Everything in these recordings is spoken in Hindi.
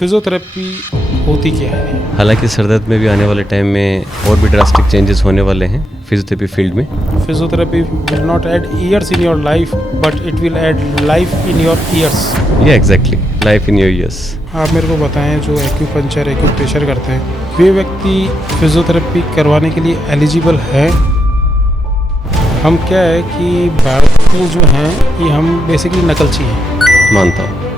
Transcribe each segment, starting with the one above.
फिजियोथेरेपी होती क्या है? हालांकि सर दर्द में भी आने वाले टाइम में और भी ड्रास्टिक चेंजेस होने वाले हैं फिजियोथेरेपी फील्ड में। Physiotherapy will not add years in your life but it will add life in your years. Yeah exactly, life in your years. आप मेरे को बताएं, जो एक्यूपंक्चर एक्यूप्रेशर करते हैं वे व्यक्ति फिजियोथेरेपी करवाने के लिए एलिजिबल है? हम क्या है कि भारत में जो हैं ये हम बेसिकली नकलची हैं। मानता हूँ।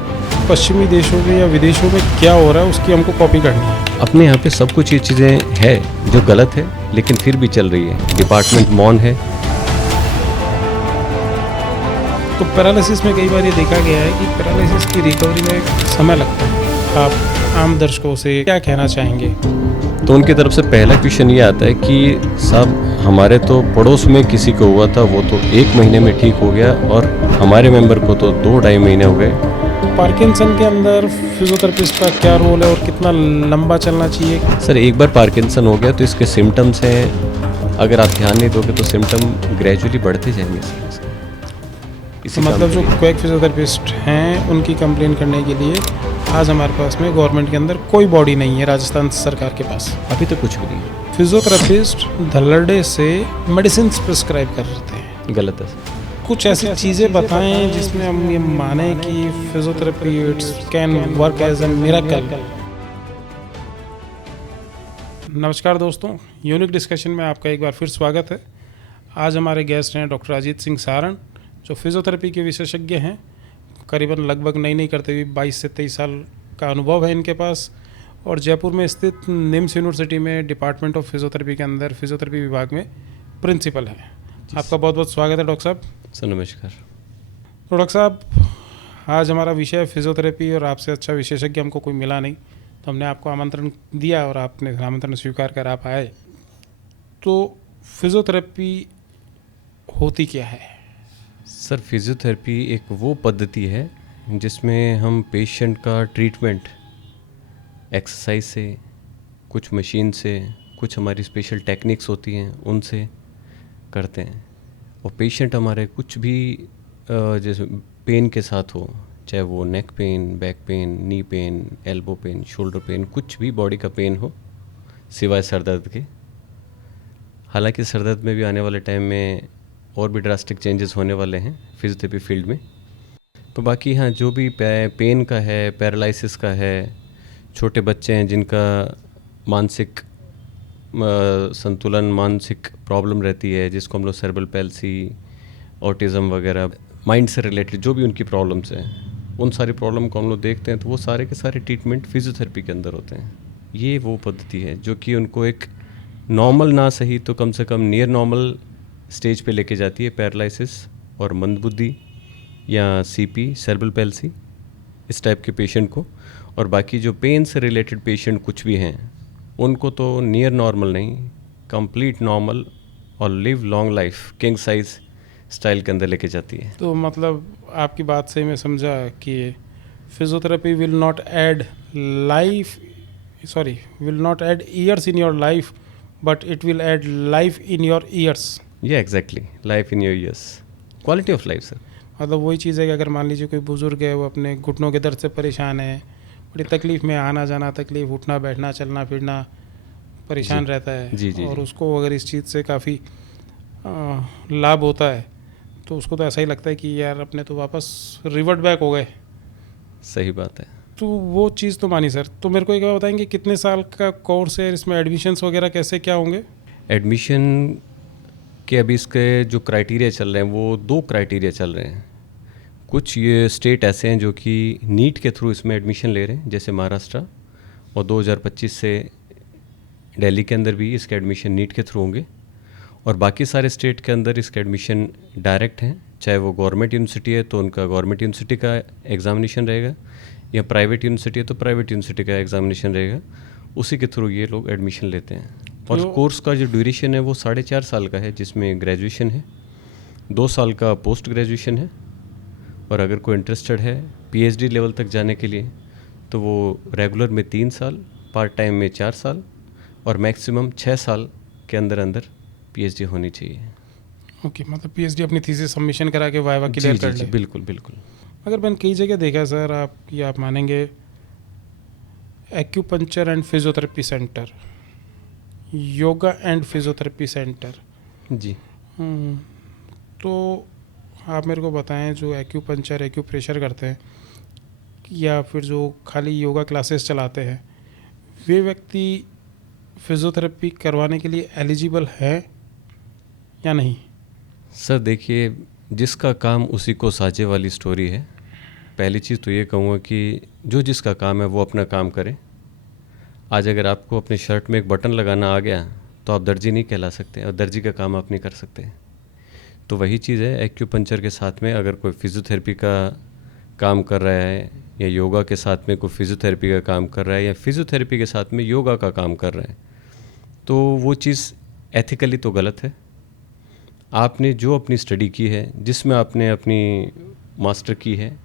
पश्चिमी देशों में या विदेशों में क्या हो रहा है उसकी हमको कॉपी करनी है। अपने यहाँ पे सब कुछ ये चीज़ें है जो गलत है लेकिन फिर भी चल रही है। डिपार्टमेंट मौन है। तो पैरालिसिस में कई बार ये देखा गया है कि पैरालिसिस की रिकवरी में समय लगता है। आप आम दर्शकों से क्या कहना चाहेंगे? तो उनकी तरफ से पहला क्वेश्चन ये आता है कि साहब हमारे तो पड़ोस में किसी को हुआ था, वो तो 1 महीने में ठीक हो गया और हमारे मेंबर को तो 2-2.5 महीने हो गए। पार्किंसन के अंदर फिजियोथेरेपिस्ट का क्या रोल है और कितना लंबा चलना चाहिए? सर एक बार पार्किंसन हो गया तो इसके सिम्टम्स हैं, अगर आप ध्यान नहीं दोगे तो सिम्टम ग्रेजुअली बढ़ते जाएंगे सर। तो मतलब जो क्वैक फिजियोथेरेपिस्ट हैं उनकी कंप्लेन करने के लिए आज हमारे पास में गवर्नमेंट के अंदर कोई बॉडी नहीं है, राजस्थान सरकार के पास अभी तो कुछ भी नहीं। फिजियोथेरेपिस्ट धल्लड़े से मेडिसिन प्रिस्क्राइब करते हैं। गलत है सर। कुछ ऐसी चीज़ें बताएं जिसमें हम ये माने कि physiotherapy it's can work as a miracle. नमस्कार दोस्तों, यूनिक डिस्कशन में आपका एक बार फिर स्वागत है। आज हमारे गेस्ट हैं डॉक्टर अजीत सिंह सारण, जो फिजियोथेरेपी के विशेषज्ञ हैं। करीबन लगभग नहीं करते हुए 22 से 23 साल का अनुभव है इनके पास, और जयपुर में स्थित निम्स यूनिवर्सिटी में डिपार्टमेंट ऑफ फिजियोथेरेपी के अंदर फिजियोथेरेपी विभाग में प्रिंसिपल हैं। आपका बहुत बहुत स्वागत है डॉक्टर साहब। सर नमस्कार। तो डॉक्टर साहब, आज हमारा विषय है फिजियोथेरेपी और आपसे अच्छा विशेषज्ञ हमको कोई मिला नहीं, तो हमने आपको आमंत्रण दिया और आपने आमंत्रण स्वीकार कर आप आए। तो फिजियोथेरेपी होती क्या है? सर फिजियोथेरेपी एक वो पद्धति है जिसमें हम पेशेंट का ट्रीटमेंट एक्सरसाइज से, कुछ मशीन से, कुछ हमारी स्पेशल टेक्निक्स होती हैं उनसे करते हैं। और पेशेंट हमारे कुछ भी जैसे पेन के साथ हो, चाहे वो neck pain, back pain, knee pain, elbow pain, shoulder pain, कुछ भी बॉडी का पेन हो सिवाय सर दर्द के। हालांकि सर दर्द में भी आने वाले टाइम में और भी ड्रास्टिक चेंजेस होने वाले हैं फिजियोथेरेपी फील्ड में। तो बाकी हाँ, जो भी पेन का है, पैरालिसिस का है, छोटे बच्चे हैं जिनका मानसिक संतुलन, मानसिक प्रॉब्लम रहती है, जिसको हम लोग सेरेब्रल पैल्सी, ऑटिज़म वगैरह, माइंड से रिलेटेड जो भी उनकी प्रॉब्लम्स हैं, उन सारी प्रॉब्लम को हम लोग देखते हैं। तो वो सारे के सारे ट्रीटमेंट फिजियोथेरेपी के अंदर होते हैं। ये वो पद्धति है जो कि उनको एक नॉर्मल ना सही तो कम से कम नियर नॉर्मल स्टेज पे लेके जाती है। पैरालिसिस और मंदबुद्धि या सीपी, सेरेब्रल पैल्सी, इस टाइप के पेशेंट को। और बाकी जो पेन से रिलेटेड पेशेंट कुछ भी हैं उनको तो नियर नॉर्मल नहीं, कंप्लीट नॉर्मल और live long life king size style के अंदर लेके जाती है। तो मतलब आपकी बात से मैं समझा कि physiotherapy will not add years in your life but it will add life in your years. Yeah exactly, life in your years, quality of life sir. मतलब वही चीज़ है कि अगर मान लीजिए कोई बुज़ुर्ग है, वो अपने घुटनों के दर्द से परेशान है, बड़ी तकलीफ़ में आना जाना तकलीफ़, उठना बैठना चलना फिरना परेशान रहता है, जी, और उसको अगर इस चीज़ से काफ़ी लाभ होता है तो उसको तो ऐसा ही लगता है कि यार अपने तो वापस रिवर्ट बैक हो गए। सही बात है। तो वो चीज़ तो मानी सर। तो मेरे को एक बार बताएंगे कितने साल का कोर्स है, इसमें एडमिशन्स वगैरह कैसे क्या होंगे? एडमिशन के अभी इसके जो क्राइटेरिया चल रहे हैं वो 2 क्राइटेरिया चल रहे हैं। कुछ ये स्टेट ऐसे हैं जो कि नीट के थ्रू इसमें एडमिशन ले रहे हैं, जैसे महाराष्ट्र, और 2025 से दिल्ली के अंदर भी इसके एडमिशन नीट के थ्रू होंगे। और बाकी सारे स्टेट के अंदर इसके एडमिशन डायरेक्ट हैं, चाहे वो गवर्नमेंट यूनिवर्सिटी है तो उनका गवर्नमेंट यूनिवर्सिटी का एग्ज़ामिनेशन रहेगा, या प्राइवेट यूनिवर्सिटी है तो प्राइवेट यूनिवर्सिटी का एग्ज़ामिनेशन रहेगा। उसी के थ्रू ये लोग एडमिशन लेते हैं। और कोर्स का जो ड्यूरेशन है वो 4.5 साल का है, जिसमें ग्रेजुएशन है, 2 साल का पोस्ट ग्रेजुएशन है। और अगर कोई इंटरेस्टेड है पीएचडी लेवल तक जाने के लिए तो वो रेगुलर में 3 साल, पार्ट टाइम में 4 साल, और मैक्सिमम 6 साल के अंदर अंदर पीएचडी होनी चाहिए। ओके, मतलब पीएचडी अपनी थीसिस सबमिशन करा के वाइवा क्लियर कर ले। बिल्कुल बिल्कुल। अगर मैंने कई जगह देखा सर, आप मानेंगे acupuncture and physiotherapy centre, yoga and physiotherapy centre. जी। तो आप मेरे को बताएं, जो एक्यूपंक्चर एक्यूप्रेशर करते हैं या फिर जो खाली योगा क्लासेस चलाते हैं, वे व्यक्ति फिजियोथेरेपी करवाने के लिए एलिजिबल है या नहीं? सर देखिए, जिसका काम उसी को साझे वाली स्टोरी है। पहली चीज़ तो ये कहूँगा कि जो जिसका काम है वो अपना काम करे। आज अगर आपको अपने शर्ट में एक बटन लगाना आ गया तो आप दर्जी नहीं कहला सकते, और दर्जी का काम आप नहीं कर सकते। तो वही चीज़ है, एक्यूपंक्चर के साथ में अगर कोई फिजियोथेरेपी का काम कर रहा है, या योगा के साथ में कोई फिजियोथेरेपी का काम कर रहा है, या फिजियोथेरेपी के साथ में योगा का काम कर रहा है, तो वो चीज़ एथिकली तो गलत है। आपने जो अपनी स्टडी की है, जिसमें आपने अपनी मास्टर की है,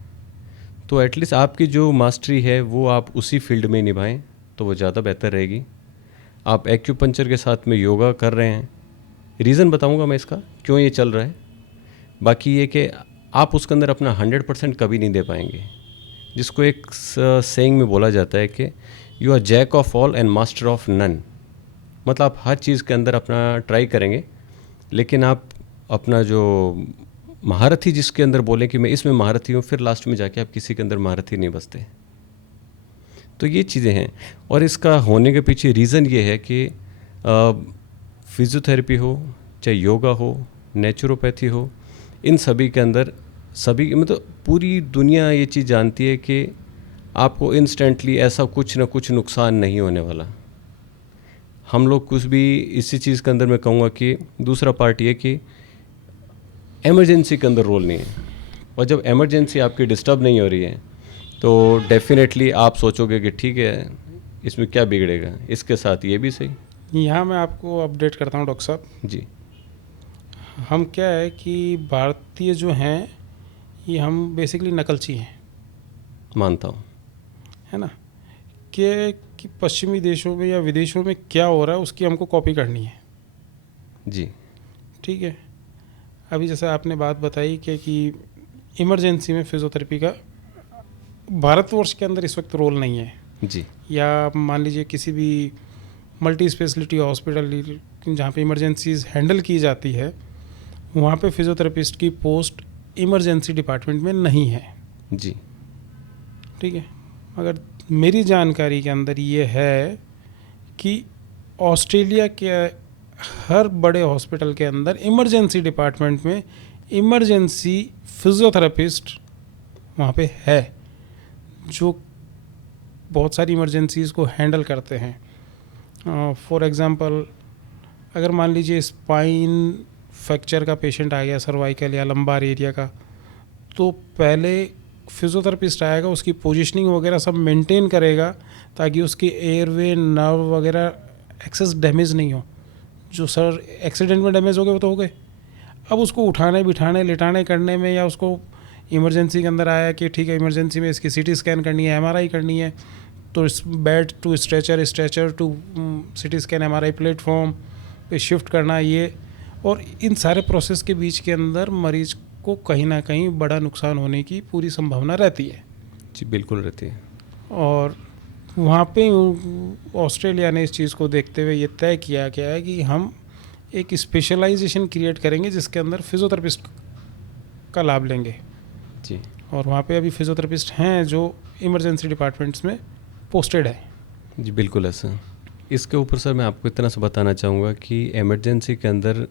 तो एटलीस्ट आपकी जो मास्टरी है वो आप उसी फील्ड में निभाएं तो वो ज़्यादा बेहतर रहेगी। आप एक्यूपंक्चर के साथ में योगा कर रहे हैं, रीज़न बताऊंगा मैं इसका क्यों ये चल रहा है। बाकी ये कि आप उसके अंदर अपना 100% कभी नहीं दे पाएंगे। जिसको एक सेइंग में बोला जाता है कि you are jack of all and master of none. मतलब आप हर चीज़ के अंदर अपना ट्राई करेंगे, लेकिन आप अपना जो महारथी जिसके अंदर बोलें कि मैं इसमें महारथी हूँ, फिर लास्ट में जाके आप किसी के अंदर महारथी नहीं बचते। तो ये चीज़ें हैं, और इसका होने के पीछे रीज़न ये है कि फिजियोथेरेपी हो, चाहे योगा हो, नेचुरोपैथी हो, इन सभी के अंदर सभी मतलब पूरी दुनिया ये चीज़ जानती है कि आपको इंस्टेंटली ऐसा कुछ ना कुछ नुकसान नहीं होने वाला। हम लोग कुछ भी इसी चीज़ के अंदर मैं कहूँगा कि दूसरा पार्ट ये कि इमरजेंसी के अंदर रोल नहीं है, और जब इमरजेंसी आपकी डिस्टर्ब नहीं हो रही है तो डेफिनेटली आप सोचोगे कि ठीक है, इसमें क्या बिगड़ेगा, इसके साथ ये भी सही। यहाँ मैं आपको अपडेट करता हूँ डॉक्टर साहब जी। हम क्या है कि भारतीय जो हैं ये हम बेसिकली नकलची हैं, मानता हूँ। है ना, कि पश्चिमी देशों में या विदेशों में क्या हो रहा है उसकी हमको कॉपी करनी है। जी। ठीक है, अभी जैसे आपने बात बताई कि इमरजेंसी में फिजियोथेरेपी का भारतवर्ष के अंदर इस वक्त रोल नहीं है। जी। या मान लीजिए किसी भी मल्टी स्पेशलिटी हॉस्पिटल जहाँ पे इमरजेंसीज हैंडल की जाती है, वहाँ पे फिजियोथेरेपिस्ट की पोस्ट इमरजेंसी डिपार्टमेंट में नहीं है। जी। ठीक है, मगर मेरी जानकारी के अंदर ये है कि ऑस्ट्रेलिया के हर बड़े हॉस्पिटल के अंदर इमरजेंसी डिपार्टमेंट में इमरजेंसी फिजियोथेरेपिस्ट वहाँ पे है, जो बहुत सारी इमरजेंसीज़ को हैंडल करते हैं। फॉर एग्ज़ाम्पल, अगर मान लीजिए स्पाइन फ्रैक्चर का पेशेंट आ गया, सर्वाइकल या लंबार एरिया का, तो पहले फिजियोथेरेपिस्ट आएगा, उसकी पोजीशनिंग वगैरह सब मेंटेन करेगा ताकि उसकी एयरवे, नर्व वगैरह एक्सेस डैमेज नहीं हो। जो सर एक्सीडेंट में डैमेज हो गए वो तो हो गए, अब उसको उठाने बिठाने लिटाने करने में, या उसको इमरजेंसी के अंदर आया कि ठीक है इमरजेंसी में इसकी सीटी स्कैन करनी है, एमआरआई करनी है, तो इस bed to stretcher, stretcher to CT scan, MRI platform पे शिफ्ट करना, ये और इन सारे प्रोसेस के बीच के अंदर मरीज को कहीं ना कहीं बड़ा नुकसान होने की पूरी संभावना रहती है। जी बिल्कुल रहती है। और वहाँ पे ऑस्ट्रेलिया ने इस चीज़ को देखते हुए ये तय किया गया है कि हम एक स्पेशलाइजेशन क्रिएट करेंगे जिसके अंदर फिजियोथेरेपिस्ट का लाभ लेंगे। जी। और वहाँ पे अभी फिजियोथेरेपिस्ट हैं जो इमरजेंसी डिपार्टमेंट्स में पोस्टेड है। जी बिल्कुल ऐसा। इसके ऊपर सर मैं आपको इतना सा बताना चाहूँगा कि इमरजेंसी के अंदर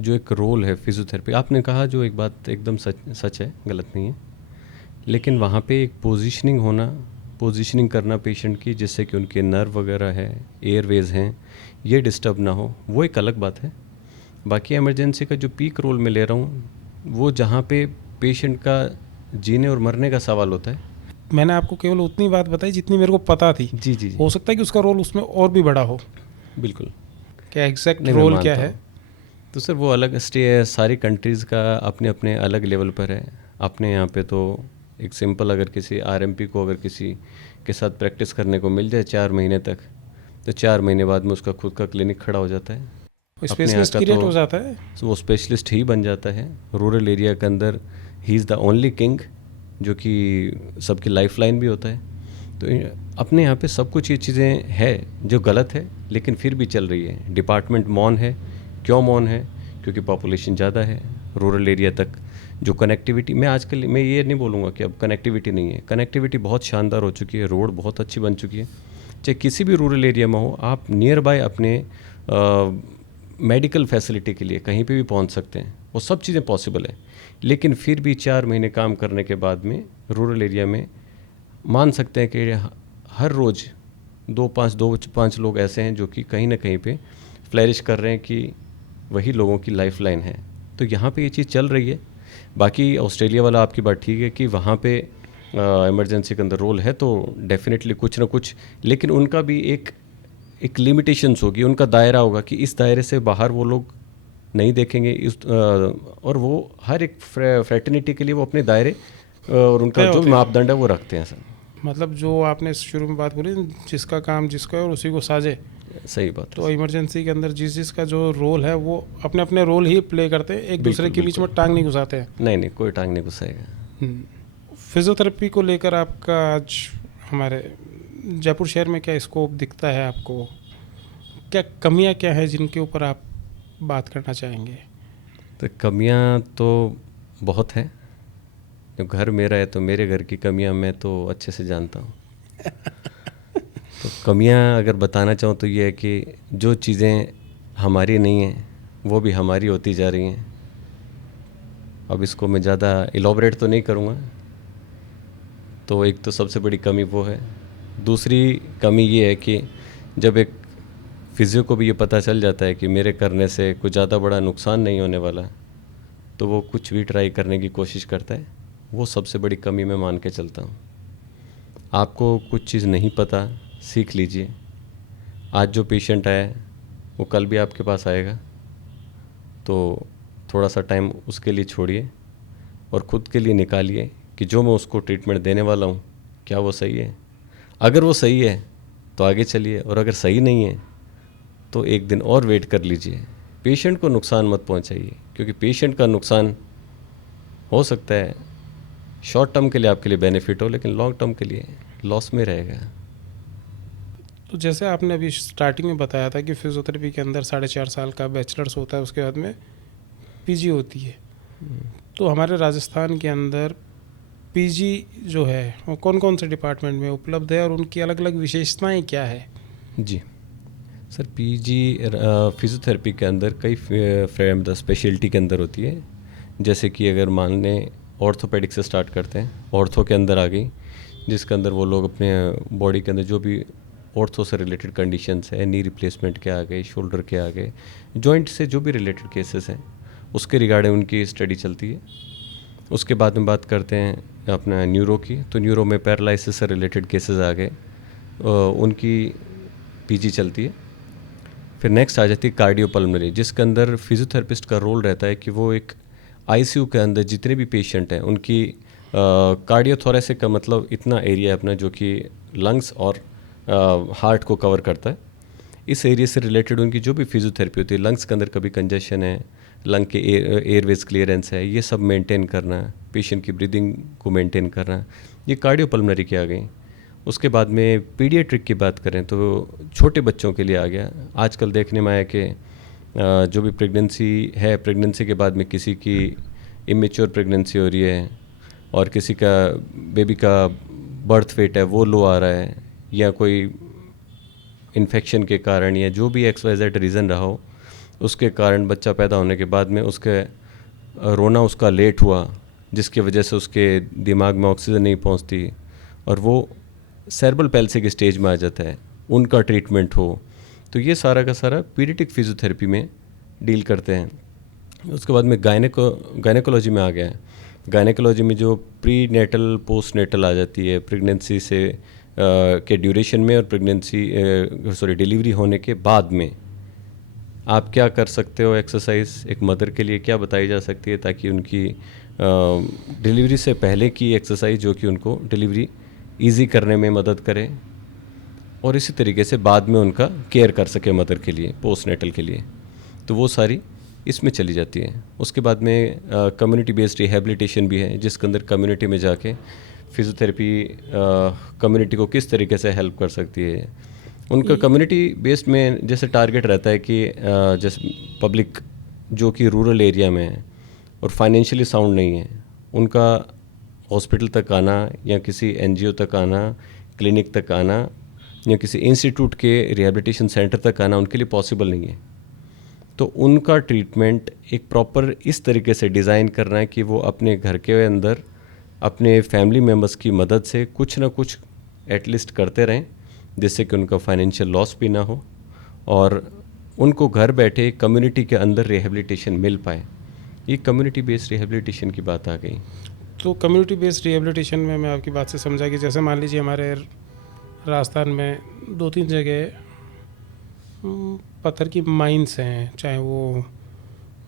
जो एक रोल है फिजियोथेरेपी, आपने कहा जो एक बात एकदम सच है, गलत नहीं है, लेकिन वहाँ पे एक पोजीशनिंग करना पेशेंट की, जिससे कि उनके नर्व वगैरह है, एयरवेज हैं, ये डिस्टर्ब ना हो, वो एक अलग बात है। बाकी इमरजेंसी का जो पीक रोल मैं ले रहा हूँ, वो जहाँ पे पेशेंट का जीने और मरने का सवाल होता है। मैंने आपको केवल उतनी बात बताई जितनी मेरे को पता थी। जी जी जी। हो सकता है कि उसका रोल उसमें और भी बड़ा हो। बिल्कुल। क्या एग्जैक्ट रोल क्या है? तो सर वो अलग सारी कंट्रीज़ का अपने अपने अलग लेवल पर है। अपने यहाँ पे तो एक सिंपल, अगर किसी आरएमपी को अगर किसी के साथ प्रैक्टिस करने को मिल जाए 4 महीने तक, तो 4 महीने बाद में उसका खुद का क्लिनिक खड़ा हो जाता है, स्पेशलिस्ट क्रिएट हो जाता है, तो वो स्पेशलिस्ट ही बन जाता है। रूरल एरिया के अंदर he is the only king, जो कि सबकी लाइफ लाइन भी होता है। तो अपने यहाँ पे सब कुछ ये चीज़ें है जो गलत है, लेकिन फिर भी चल रही है। डिपार्टमेंट मौन है। क्यों मौन है? क्योंकि पॉपुलेशन ज़्यादा है। रूरल एरिया तक जो कनेक्टिविटी, मैं आजकल मैं ये नहीं बोलूँगा कि अब कनेक्टिविटी नहीं है, कनेक्टिविटी बहुत शानदार हो चुकी है, रोड बहुत अच्छी बन चुकी है। चाहे किसी भी रूरल एरिया में हो, आप नियर बाय अपने मेडिकल फैसिलिटी के लिए कहीं पे भी पहुंच सकते हैं, वो सब चीज़ें पॉसिबल है। लेकिन फिर भी 4 महीने काम करने के बाद में रूरल एरिया में मान सकते हैं कि हर रोज़ 2-5 लोग ऐसे हैं जो कि कहीं ना कहीं पे फ्लरिश कर रहे हैं कि वही लोगों की लाइफ लाइन है। तो यहाँ पे ये चीज़ चल रही है। बाकी ऑस्ट्रेलिया वाला आपकी बात ठीक है कि वहाँ पे इमरजेंसी के अंदर रोल है, तो डेफिनेटली कुछ ना कुछ, लेकिन उनका भी एक लिमिटेशंस होगी, उनका दायरा होगा कि इस दायरे से बाहर वो लोग नहीं देखेंगे। और वो हर एक फ्रेटर्निटी के लिए वो अपने दायरे और उनका जो मापदंड है वो रखते हैं सर। मतलब जो आपने शुरू में बात बोली, जिसका काम जिसका है और उसी को साजे। सही बात है। तो इमरजेंसी के अंदर जिसका जो रोल है वो अपने अपने रोल ही प्ले करते हैं, एक दूसरे के बीच में टांग नहीं घुसाते हैं। नहीं, कोई टांग नहीं घुसाएगा। फिजियोथेरेपी को लेकर आपका आज हमारे जयपुर शहर में क्या स्कोप दिखता है आपको? क्या कमियां क्या है जिनके ऊपर आप बात करना चाहेंगे? तो कमियां तो बहुत हैं। जब घर मेरा है तो मेरे घर की कमियां मैं तो अच्छे से जानता हूँ। तो कमियां अगर बताना चाहूँ तो ये है कि जो चीज़ें हमारी नहीं हैं वो भी हमारी होती जा रही हैं। अब इसको मैं ज़्यादा इलॉबरेट तो नहीं करूँगा। तो एक तो सबसे बड़ी कमी वो है। दूसरी कमी ये है कि जब एक फिजियो को भी ये पता चल जाता है कि मेरे करने से कुछ ज़्यादा बड़ा नुकसान नहीं होने वाला, तो वो कुछ भी ट्राई करने की कोशिश करता है। वो सबसे बड़ी कमी मैं मान के चलता हूँ। आपको कुछ चीज़ नहीं पता, सीख लीजिए। आज जो पेशेंट आया वो कल भी आपके पास आएगा, तो थोड़ा सा टाइम उसके लिए छोड़िए और ख़ुद के लिए निकालिए कि जो मैं उसको ट्रीटमेंट देने वाला हूँ क्या वो सही है। अगर वो सही है तो आगे चलिए, और अगर सही नहीं है तो एक दिन और वेट कर लीजिए। पेशेंट को नुकसान मत पहुंचाइए, क्योंकि पेशेंट का नुकसान हो सकता है शॉर्ट टर्म के लिए आपके लिए बेनिफिट हो, लेकिन लॉन्ग टर्म के लिए लॉस में रहेगा। तो जैसे आपने अभी स्टार्टिंग में बताया था कि फिजियोथेरेपी के अंदर 4.5 साल का बैचलर्स होता है, उसके बाद में पीजी होती है। तो हमारे राजस्थान के अंदर पीजी जो है वो कौन कौन से डिपार्टमेंट में उपलब्ध है और उनकी अलग अलग विशेषताएं क्या है? जी सर, पीजी फिजियोथेरेपी के अंदर कई स्पेशलिटी के अंदर होती है। जैसे कि अगर मान लें ऑर्थोपेडिक से स्टार्ट करते हैं, ऑर्थो के अंदर आ गई, जिसके अंदर वो लोग अपने बॉडी के अंदर जो भी ऑर्थो से रिलेटेड कंडीशंस है, नी रिप्लेसमेंट के आ गए, शोल्डर के आ गए, जॉइंट से जो भी रिलेटेड केसेस हैं उसके रिगार्डिंग उनकी स्टडी चलती है। उसके बाद में बात करते हैं अपना न्यूरो की, तो न्यूरो में पैरालिसिस से रिलेटेड केसेस आ गए, उनकी पीजी चलती है। फिर नेक्स्ट आ जाती है कार्डियोपल्मोनरी, जिसके अंदर फिजियोथेरेपिस्ट का रोल रहता है कि वो एक आईसीयू के अंदर जितने भी पेशेंट हैं उनकी कार्डियोथोरेसिक का मतलब इतना एरिया अपना जो कि लंग्स और हार्ट को कवर करता है। इस एरिया से रिलेटेड उनकी जो भी फिजियोथेरेपी होती है, लंग्स के अंदर कभी कंजेशन है, लंग के एयरवेज क्लियरेंस है, ये सब मेंटेन करना, पेशेंट की ब्रीदिंग को मेंटेन करना, ये कार्डियोपल्मोनरी की आ गई। उसके बाद में पीडियाट्रिक की बात करें तो छोटे बच्चों के लिए आ गया। आजकल देखने में आया कि जो भी प्रेगनेंसी है, प्रेगनेंसी के बाद में किसी की इमेच्योर प्रेगनेंसी हो रही है और किसी का बेबी का बर्थ वेट है वो लो आ रहा है, या कोई इन्फेक्शन के कारण या जो भी XYZ रीज़न रहा हो, उसके कारण बच्चा पैदा होने के बाद में उसके रोना उसका लेट हुआ, जिसकी वजह से उसके दिमाग में ऑक्सीजन नहीं पहुंचती और वो सेरेब्रल पैल्सी के स्टेज में आ जाता है, उनका ट्रीटमेंट हो, तो ये सारा का सारा पीडियाट्रिक फिजियोथेरेपी में डील करते हैं। उसके बाद में गायनेकोलॉजी में आ गया है। गायनेकोलॉजी में जो प्री नेटल पोस्ट नेटल आ जाती है, प्रेगनेंसी से के ड्यूरेशन में और डिलीवरी होने के बाद में आप क्या कर सकते हो, एक्सरसाइज एक मदर के लिए क्या बताई जा सकती है ताकि उनकी डिलीवरी से पहले की एक्सरसाइज जो कि उनको डिलीवरी इजी करने में मदद करे, और इसी तरीके से बाद में उनका केयर कर सके मदर के लिए, पोस्ट नेटल के लिए, तो वो सारी इसमें चली जाती है। उसके बाद में कम्युनिटी बेस्ड रिहेबिलिटेशन भी है, जिसके अंदर कम्युनिटी में जाके फिजियोथेरेपी कम्युनिटी को किस तरीके से हेल्प कर सकती है। उनका कम्युनिटी बेस्ड में जैसे टारगेट रहता है कि जैसे पब्लिक जो कि रूरल एरिया में है और फाइनेंशियली साउंड नहीं है, उनका हॉस्पिटल तक आना या किसी एनजीओ तक आना, क्लिनिक तक आना या किसी इंस्टीट्यूट के रिहैबिलिटेशन सेंटर तक आना उनके लिए पॉसिबल नहीं है। तो उनका ट्रीटमेंट एक प्रॉपर इस तरीके से डिज़ाइन करना है कि वो अपने घर के अंदर अपने फैमिली मेम्बर्स की मदद से कुछ ना कुछ एटलीस्ट करते रहें, जिससे कि उनका फाइनेंशियल लॉस भी ना हो और उनको घर बैठे कम्युनिटी के अंदर रिहैबिलिटेशन मिल पाए। ये कम्युनिटी बेस्ड रिहैबिलिटेशन की बात आ गई। तो कम्युनिटी बेस्ड रिहेबिलिटेशन में मैं आपकी बात से समझा कि जैसे मान लीजिए हमारे राजस्थान में 2-3 जगह पत्थर की माइंस हैं, चाहे वो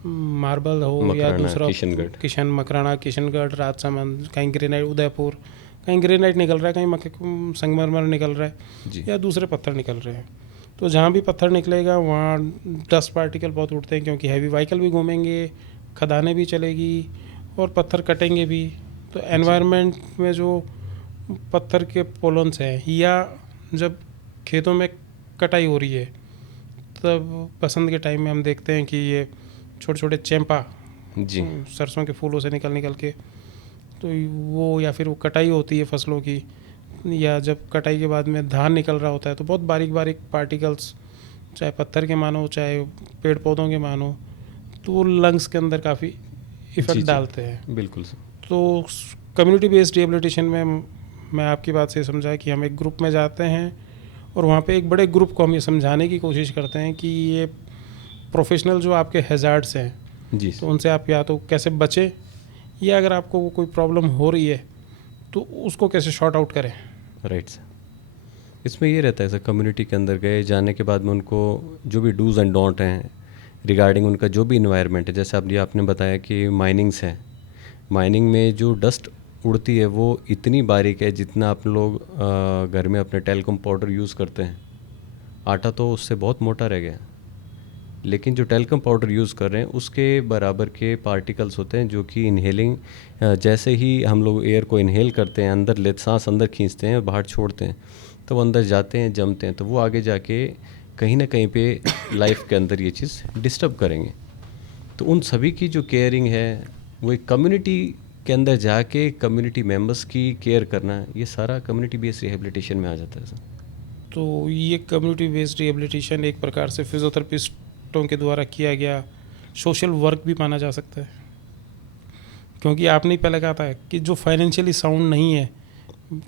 मार्बल हो या मकराना, दूसरा किशनगढ़। मकराना, किशनगढ़, राजसमंद, कहीं ग्रेनाइट, उदयपुर, कहीं ग्रेनाइट निकल रहा है, कहीं संगमरमर निकल रहा है या दूसरे पत्थर निकल रहे हैं। तो जहाँ भी पत्थर निकलेगा वहाँ डस्ट पार्टिकल बहुत उठते हैं, क्योंकि हैवी व्हीकल भी घूमेंगे, खदानें भी चलेगी और पत्थर कटेंगे भी। तो एनवायरनमेंट में जो पत्थर के पोलन्स हैं, या जब खेतों में कटाई हो रही है तब बसंत के टाइम में हम देखते हैं कि ये छोटे छोटे चैंपा जी सरसों के फूलों से निकल के, तो वो या फिर वो कटाई होती है फसलों की, या जब कटाई के बाद में धान निकल रहा होता है तो बहुत बारीक बारीक पार्टिकल्स, चाहे पत्थर के मानो चाहे पेड़ पौधों के मानो, तो वो लंग्स के अंदर काफ़ी इफ़ेक्ट डालते हैं। बिल्कुल सर। तो कम्युनिटी बेस्ड रिहेबिलिटेशन में मैं आपकी बात से समझा कि हम एक ग्रुप में जाते हैं और वहाँ पे एक बड़े ग्रुप को हम ये समझाने की कोशिश करते हैं कि ये प्रोफेशनल जो आपके हैज़ार्ड्स हैं जी तो उनसे आप या तो कैसे बचें, या अगर आपको वो कोई प्रॉब्लम हो रही है तो उसको कैसे शॉर्ट आउट करें। Right sir. इसमें ये रहता है सर, कम्युनिटी के अंदर गए जाने के बाद में उनको जो भी डूज एंड डोंट हैं रिगार्डिंग उनका जो भी इन्वायरमेंट है, जैसे आपने बताया कि माइनिंग्स है, माइनिंग में जो डस्ट उड़ती है वो इतनी बारीक है जितना आप लोग घर में अपने टेलकम पाउडर यूज़ करते हैं, आटा तो उससे बहुत मोटा रह गया, लेकिन जो टेलकम पाउडर यूज़ कर रहे हैं उसके बराबर के पार्टिकल्स होते हैं जो कि इन्हेलिंग, जैसे ही हम लोग एयर को इन्हेल करते हैं, अंदर ले सांस अंदर खींचते हैं और बाहर छोड़ते हैं, तो वो अंदर जाते हैं, जमते हैं, तो वो आगे जाके कहीं ना कहीं पे लाइफ के अंदर ये चीज़ डिस्टर्ब करेंगे। तो उन सभी की जो केयरिंग है वो एक कम्युनिटी के अंदर जाके कम्युनिटी मेंबर्स की केयर करना, ये सारा कम्युनिटी बेस्ड रिहेबिलिटेशन में आ जाता है सर। तो ये कम्युनिटी बेस्ड रिहेबिलिटेशन एक प्रकार से फिजियोथेरेपिस्टों के द्वारा किया गया सोशल वर्क भी माना जा सकता है, क्योंकि आपने पहले कहा था कि जो फाइनेंशियली साउंड नहीं है,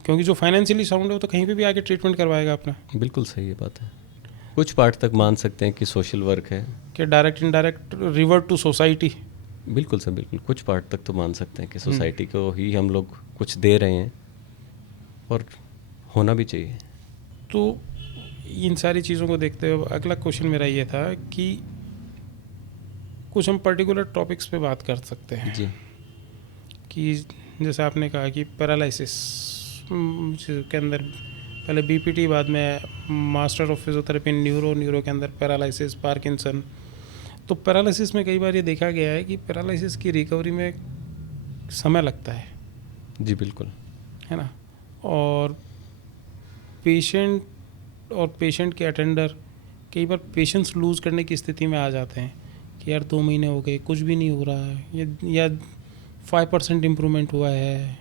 क्योंकि जो फाइनेंशियली साउंड है वो तो कहीं पे भी आके ट्रीटमेंट करवाएगा अपना। बिल्कुल सही बात है। कुछ पार्ट तक मान सकते हैं कि सोशल वर्क है कि direct indirect revert to society. बिल्कुल सर, बिल्कुल कुछ पार्ट तक तो मान सकते हैं कि सोसाइटी को ही हम लोग कुछ दे रहे हैं और होना भी चाहिए। तो इन सारी चीज़ों को देखते हुए अगला क्वेश्चन मेरा ये था कि कुछ हम पर्टिकुलर टॉपिक्स पे बात कर सकते हैं जी। कि जैसे आपने कहा कि पैरालिसिस के अंदर पहले बीपीटी, बाद में मास्टर ऑफ फिजियोथेरेपी न्यूरो के अंदर पैरालिसिस, पार्किंसन। तो पैरालिसिस में कई बार ये देखा गया है कि पैरालिसिस की रिकवरी में समय लगता है। जी बिल्कुल, है ना। और पेशेंट के अटेंडर कई बार पेशेंस लूज़ करने की स्थिति में आ जाते हैं कि यार 2 महीने हो गए, कुछ भी नहीं हो रहा है, या 5% इम्प्रूवमेंट हुआ है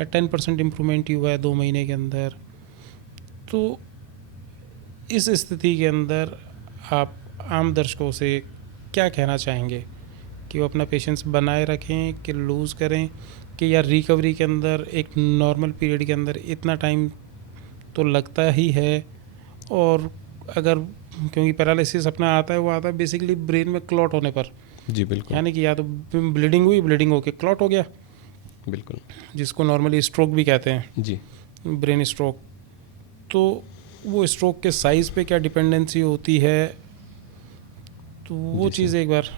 या 10% इम्प्रूवमेंट ही हुआ है 2 महीने के अंदर। तो इस स्थिति के अंदर आप आम दर्शकों से क्या कहना चाहेंगे कि वो अपना पेशेंस बनाए रखें कि लूज़ करें, कि या रिकवरी के अंदर एक नॉर्मल पीरियड के अंदर इतना टाइम तो लगता ही है। और अगर क्योंकि पैरालिसिस अपना आता है, वो आता है बेसिकली ब्रेन में क्लॉट होने पर। जी बिल्कुल, यानी कि या तो ब्लीडिंग होके क्लॉट हो गया, बिल्कुल, जिसको नॉर्मली स्ट्रोक भी कहते हैं, जी। Brain stroke. तो वो स्ट्रोक के साइज़ पे क्या डिपेंडेंसी होती है, तो वो चीज़ एक बार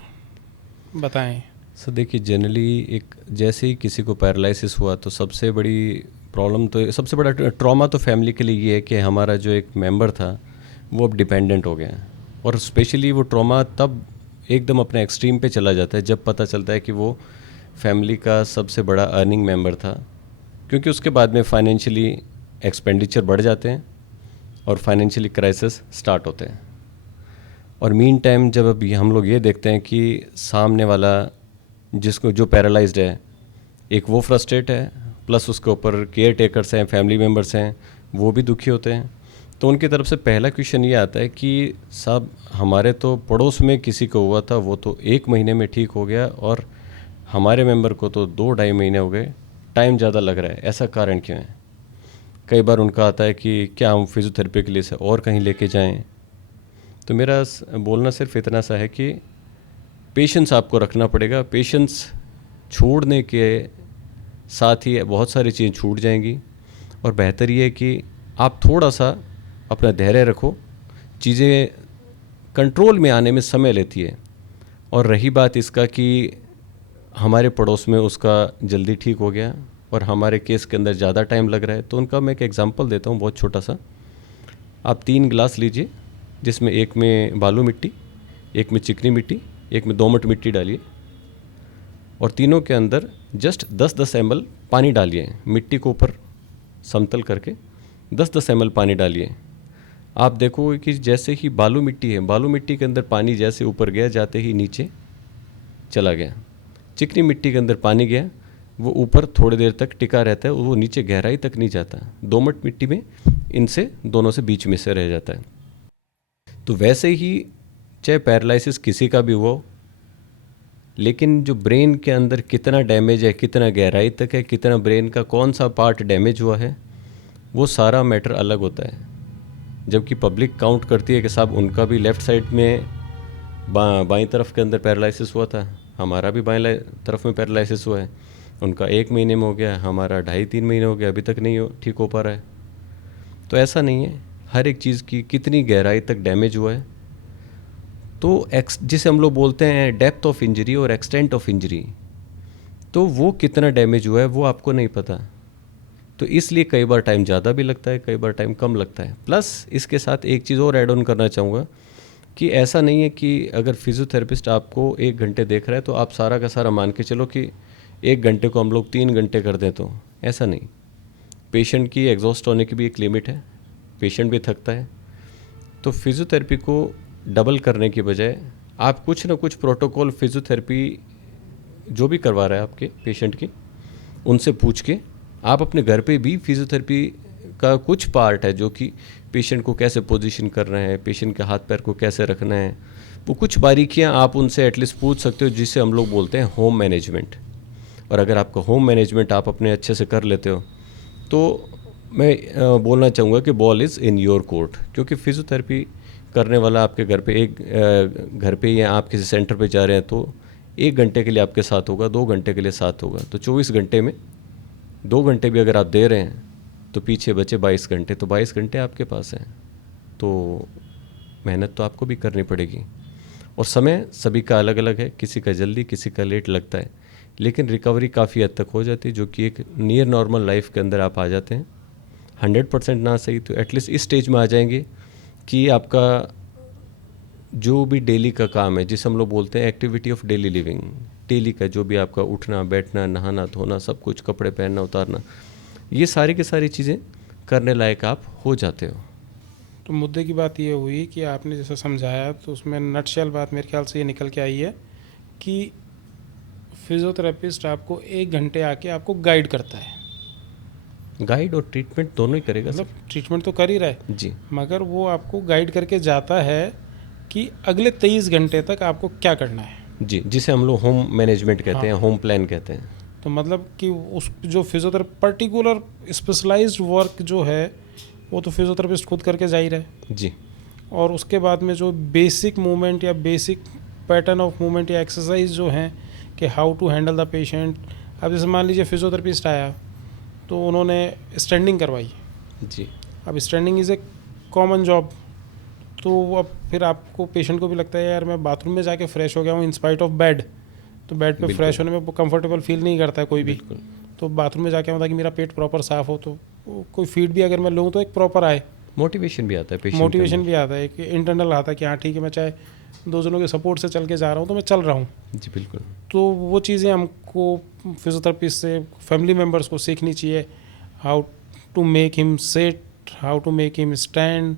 बताएं। सर देखिए, जनरली एक जैसे ही किसी को पैरालिसिस हुआ तो सबसे बड़ी प्रॉब्लम, तो सबसे बड़ा ट्रॉमा तो फैमिली के लिए ये है कि हमारा जो एक मेंबर था वो अब डिपेंडेंट हो गया है। और स्पेशली वो ट्रॉमा तब एकदम अपने एक्सट्रीम पे चला जाता है जब पता चलता है कि वो फैमिली का सबसे बड़ा अर्निंग मेंबर था क्योंकि उसके बाद में फाइनेंशियली एक्सपेंडिचर बढ़ जाते हैं और फाइनेंशियली क्राइसिस स्टार्ट होते हैं। और मीन टाइम जब अभी हम लोग ये देखते हैं कि सामने वाला जिसको जो पैरालाइज्ड है, एक वो फ्रस्ट्रेट है, प्लस उसके ऊपर केयर टेकर्स हैं, फैमिली मेम्बर्स हैं, वो भी दुखी होते हैं। तो उनकी तरफ से पहला क्वेश्चन ये आता है कि साहब हमारे तो पड़ोस में किसी को हुआ था, वो तो 1 महीने में ठीक हो गया और हमारे मेंबर को तो 2-2.5 महीने हो गए, टाइम ज़्यादा लग रहा है, ऐसा कारण क्यों है? कई बार उनका आता है कि क्या हम फिज़ियोथेरेपी के लिए से और कहीं लेके जाएं। तो मेरा बोलना सिर्फ इतना सा है कि पेशेंस आपको रखना पड़ेगा। पेशेंस छोड़ने के साथ ही बहुत सारी चीज़ें छूट जाएंगी और बेहतर ये है कि आप थोड़ा सा अपना धैर्य रखो। चीज़ें कंट्रोल में आने में समय लेती है। और रही बात इसका कि हमारे पड़ोस में उसका जल्दी ठीक हो गया और हमारे केस के अंदर ज़्यादा टाइम लग रहा है, तो उनका मैं एक एग्जांपल देता हूँ बहुत छोटा सा। आप 3 गिलास लीजिए, जिसमें एक में बालू मिट्टी, एक में चिकनी मिट्टी, एक में दोमट मिट्टी डालिए और तीनों के अंदर जस्ट 10-10 ml पानी डालिए। मिट्टी को ऊपर समतल करके 10-10 ml पानी डालिए। आप देखोगे कि जैसे ही बालू मिट्टी है, बालू मिट्टी के अंदर पानी जैसे ऊपर गया, जाते ही नीचे चला गया। चिकनी मिट्टी के अंदर पानी गया, वो ऊपर थोड़ी देर तक टिका रहता है, वो नीचे गहराई तक नहीं जाता। दोमट मिट्टी में इनसे दोनों से बीच में से रह जाता है। तो वैसे ही चाहे पैरालिसिस किसी का भी हो, लेकिन जो ब्रेन के अंदर कितना डैमेज है, कितना गहराई तक है, कितना ब्रेन का कौन सा पार्ट डैमेज हुआ है, वो सारा मैटर अलग होता है। जबकि पब्लिक काउंट करती है कि साहब उनका भी लेफ़्ट साइड में बाईं तरफ के अंदर पैरालिसिस हुआ था, हमारा भी बाईं तरफ में पैरालिसिस हुआ है। उनका 1 महीने में हो गया, हमारा 2.5-3 महीने हो गया, अभी तक नहीं ठीक हो पा रहा है। तो ऐसा नहीं है, हर एक चीज़ की कितनी गहराई तक डैमेज हुआ है। तो जिसे हम लोग बोलते हैं डेप्थ ऑफ इंजरी और एक्सटेंट ऑफ इंजरी, तो वो कितना डैमेज हुआ है वो आपको नहीं पता। तो इसलिए कई बार टाइम ज़्यादा भी लगता है, कई बार टाइम कम लगता है। प्लस इसके साथ एक चीज़ और ऐड ऑन करना चाहूँगा कि ऐसा नहीं है कि अगर फिजियोथेरेपिस्ट आपको 1 घंटे देख रहा है तो आप सारा का सारा मान के चलो कि 1 घंटे को हम लोग 3 घंटे कर दें, तो ऐसा नहीं। पेशेंट की एग्जॉस्ट होने की भी एक लिमिट है, पेशेंट भी थकता है। तो फिजियोथेरेपी को डबल करने की बजाय आप कुछ ना कुछ प्रोटोकॉल फिजियोथेरेपी जो भी करवा रहा है आपके पेशेंट की, उनसे पूछ के आप अपने घर पे भी फिजियोथेरेपी का कुछ पार्ट है जो कि पेशेंट को कैसे पोजीशन करना है, पेशेंट के हाथ पैर को कैसे रखना है, वो कुछ बारीकियां आप उनसे एटलीस्ट पूछ सकते हो, जिसे हम लोग बोलते हैं होम मैनेजमेंट। और अगर आपका होम मैनेजमेंट आप अपने अच्छे से कर लेते हो तो मैं बोलना चाहूँगा कि ball is in your court. क्योंकि फिजियोथेरेपी करने वाला आपके घर पे घर पे या आप किसी सेंटर पे जा रहे हैं तो 1 घंटे के लिए आपके साथ होगा, 2 घंटे के लिए साथ होगा। तो 24 घंटे में 2 घंटे भी अगर आप दे रहे हैं तो पीछे बचे 22 घंटे, तो 22 घंटे आपके पास हैं। तो मेहनत तो आपको भी करनी पड़ेगी। और समय सभी का अलग अलग है, किसी का जल्दी, किसी का लेट लगता है, लेकिन रिकवरी काफ़ी हद तक हो जाती है, जो कि एक नियर नॉर्मल लाइफ के अंदर आप आ जाते हैं। 100% ना सही तो एटलीस्ट इस स्टेज में आ जाएंगे कि आपका जो भी डेली का काम है, जिसे हम लोग बोलते हैं activity of daily living, daily का जो भी आपका उठना बैठना नहाना धोना सब कुछ, कपड़े पहनना उतारना, ये सारी की सारी चीज़ें करने लायक आप हो जाते हो। तो मुद्दे की बात ये हुई कि आपने जैसा समझाया, तो उसमें नटशेल बात मेरे ख्याल से ये निकल के आई है कि फिजियोथेरेपिस्ट आपको 1 घंटे आके आपको गाइड करता है। गाइड और ट्रीटमेंट दोनों ही करेगा। मतलब ट्रीटमेंट तो कर ही रहा है जी, मगर वो आपको गाइड करके जाता है कि अगले 23 घंटे तक आपको क्या करना है। जी, जिसे हम लोग होम मैनेजमेंट कहते हैं, होम प्लान कहते हैं। तो मतलब कि उस जो फिजियोथेरेपी पर्टिकुलर स्पेशलाइज्ड वर्क जो है वो तो फिजियोथेरेपिस्ट खुद करके जा ही रहा है जी, और उसके बाद में जो बेसिक मूवमेंट या बेसिक पैटर्न ऑफ मूवमेंट या एक्सरसाइज जो हैं कि how to handle the patient. अब जैसे मान लीजिए फिजियोथेरेपिस्ट आया तो उन्होंने स्टैंडिंग करवाई। जी, अब standing is a common job, तो अब फिर आपको पेशेंट को भी लगता है यार मैं बाथरूम में जाके फ्रेश हो गया हूँ इंस्पाइट ऑफ बेड, तो बेड पे फ्रेश होने में कंफर्टेबल फील नहीं करता है कोई भी। तो बाथरूम में जाके ताकि मेरा पेट प्रॉपर साफ़ हो, तो कोई फीड भी अगर मैं लूँ तो एक प्रॉपर आए, मोटिवेशन भी आता है पेशेंट, मोटिवेशन भी आता है, एक इंटरनल आता है कि हाँ ठीक है, मैं चाहे 2 जनों के सपोर्ट से चल के जा रहा हूँ तो मैं चल रहा हूँ। जी बिल्कुल। तो वो चीज़ें हमको फिजियोथेरेपिस्ट से फैमिली मेम्बर्स को सीखनी चाहिए how to make him set, how to make him stand,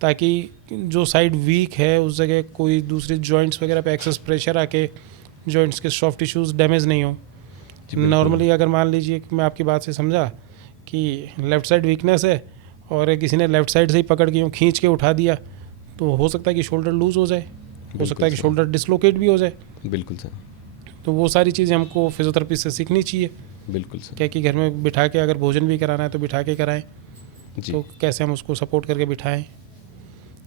ताकि जो साइड वीक है उस जगह कोई दूसरे जॉइंट्स वगैरह पे एक्सेस प्रेशर आके जॉइंट्स के सॉफ्ट टिश्यूज़ डैमेज नहीं हो। बिल्कुल। नॉर्मली अगर मान लीजिए कि मैं आपकी बात से समझा कि लेफ़्ट साइड वीकनेस है और किसी ने लेफ़्ट साइड से ही पकड़ के यूँ खींच के उठा दिया, तो हो सकता है कि शोल्डर लूज़ हो जाए, हो सकता है कि सर। शोल्डर डिसलोकेट भी हो जाए। बिल्कुल सर। तो वो सारी चीज़ें हमको फिजियोथेरेपिस्ट से सीखनी चाहिए। बिल्कुल सर। क्या कि घर में बिठा के अगर भोजन भी कराना है तो बिठा के कराएं, जी। तो कैसे हम उसको सपोर्ट करके बिठाएं,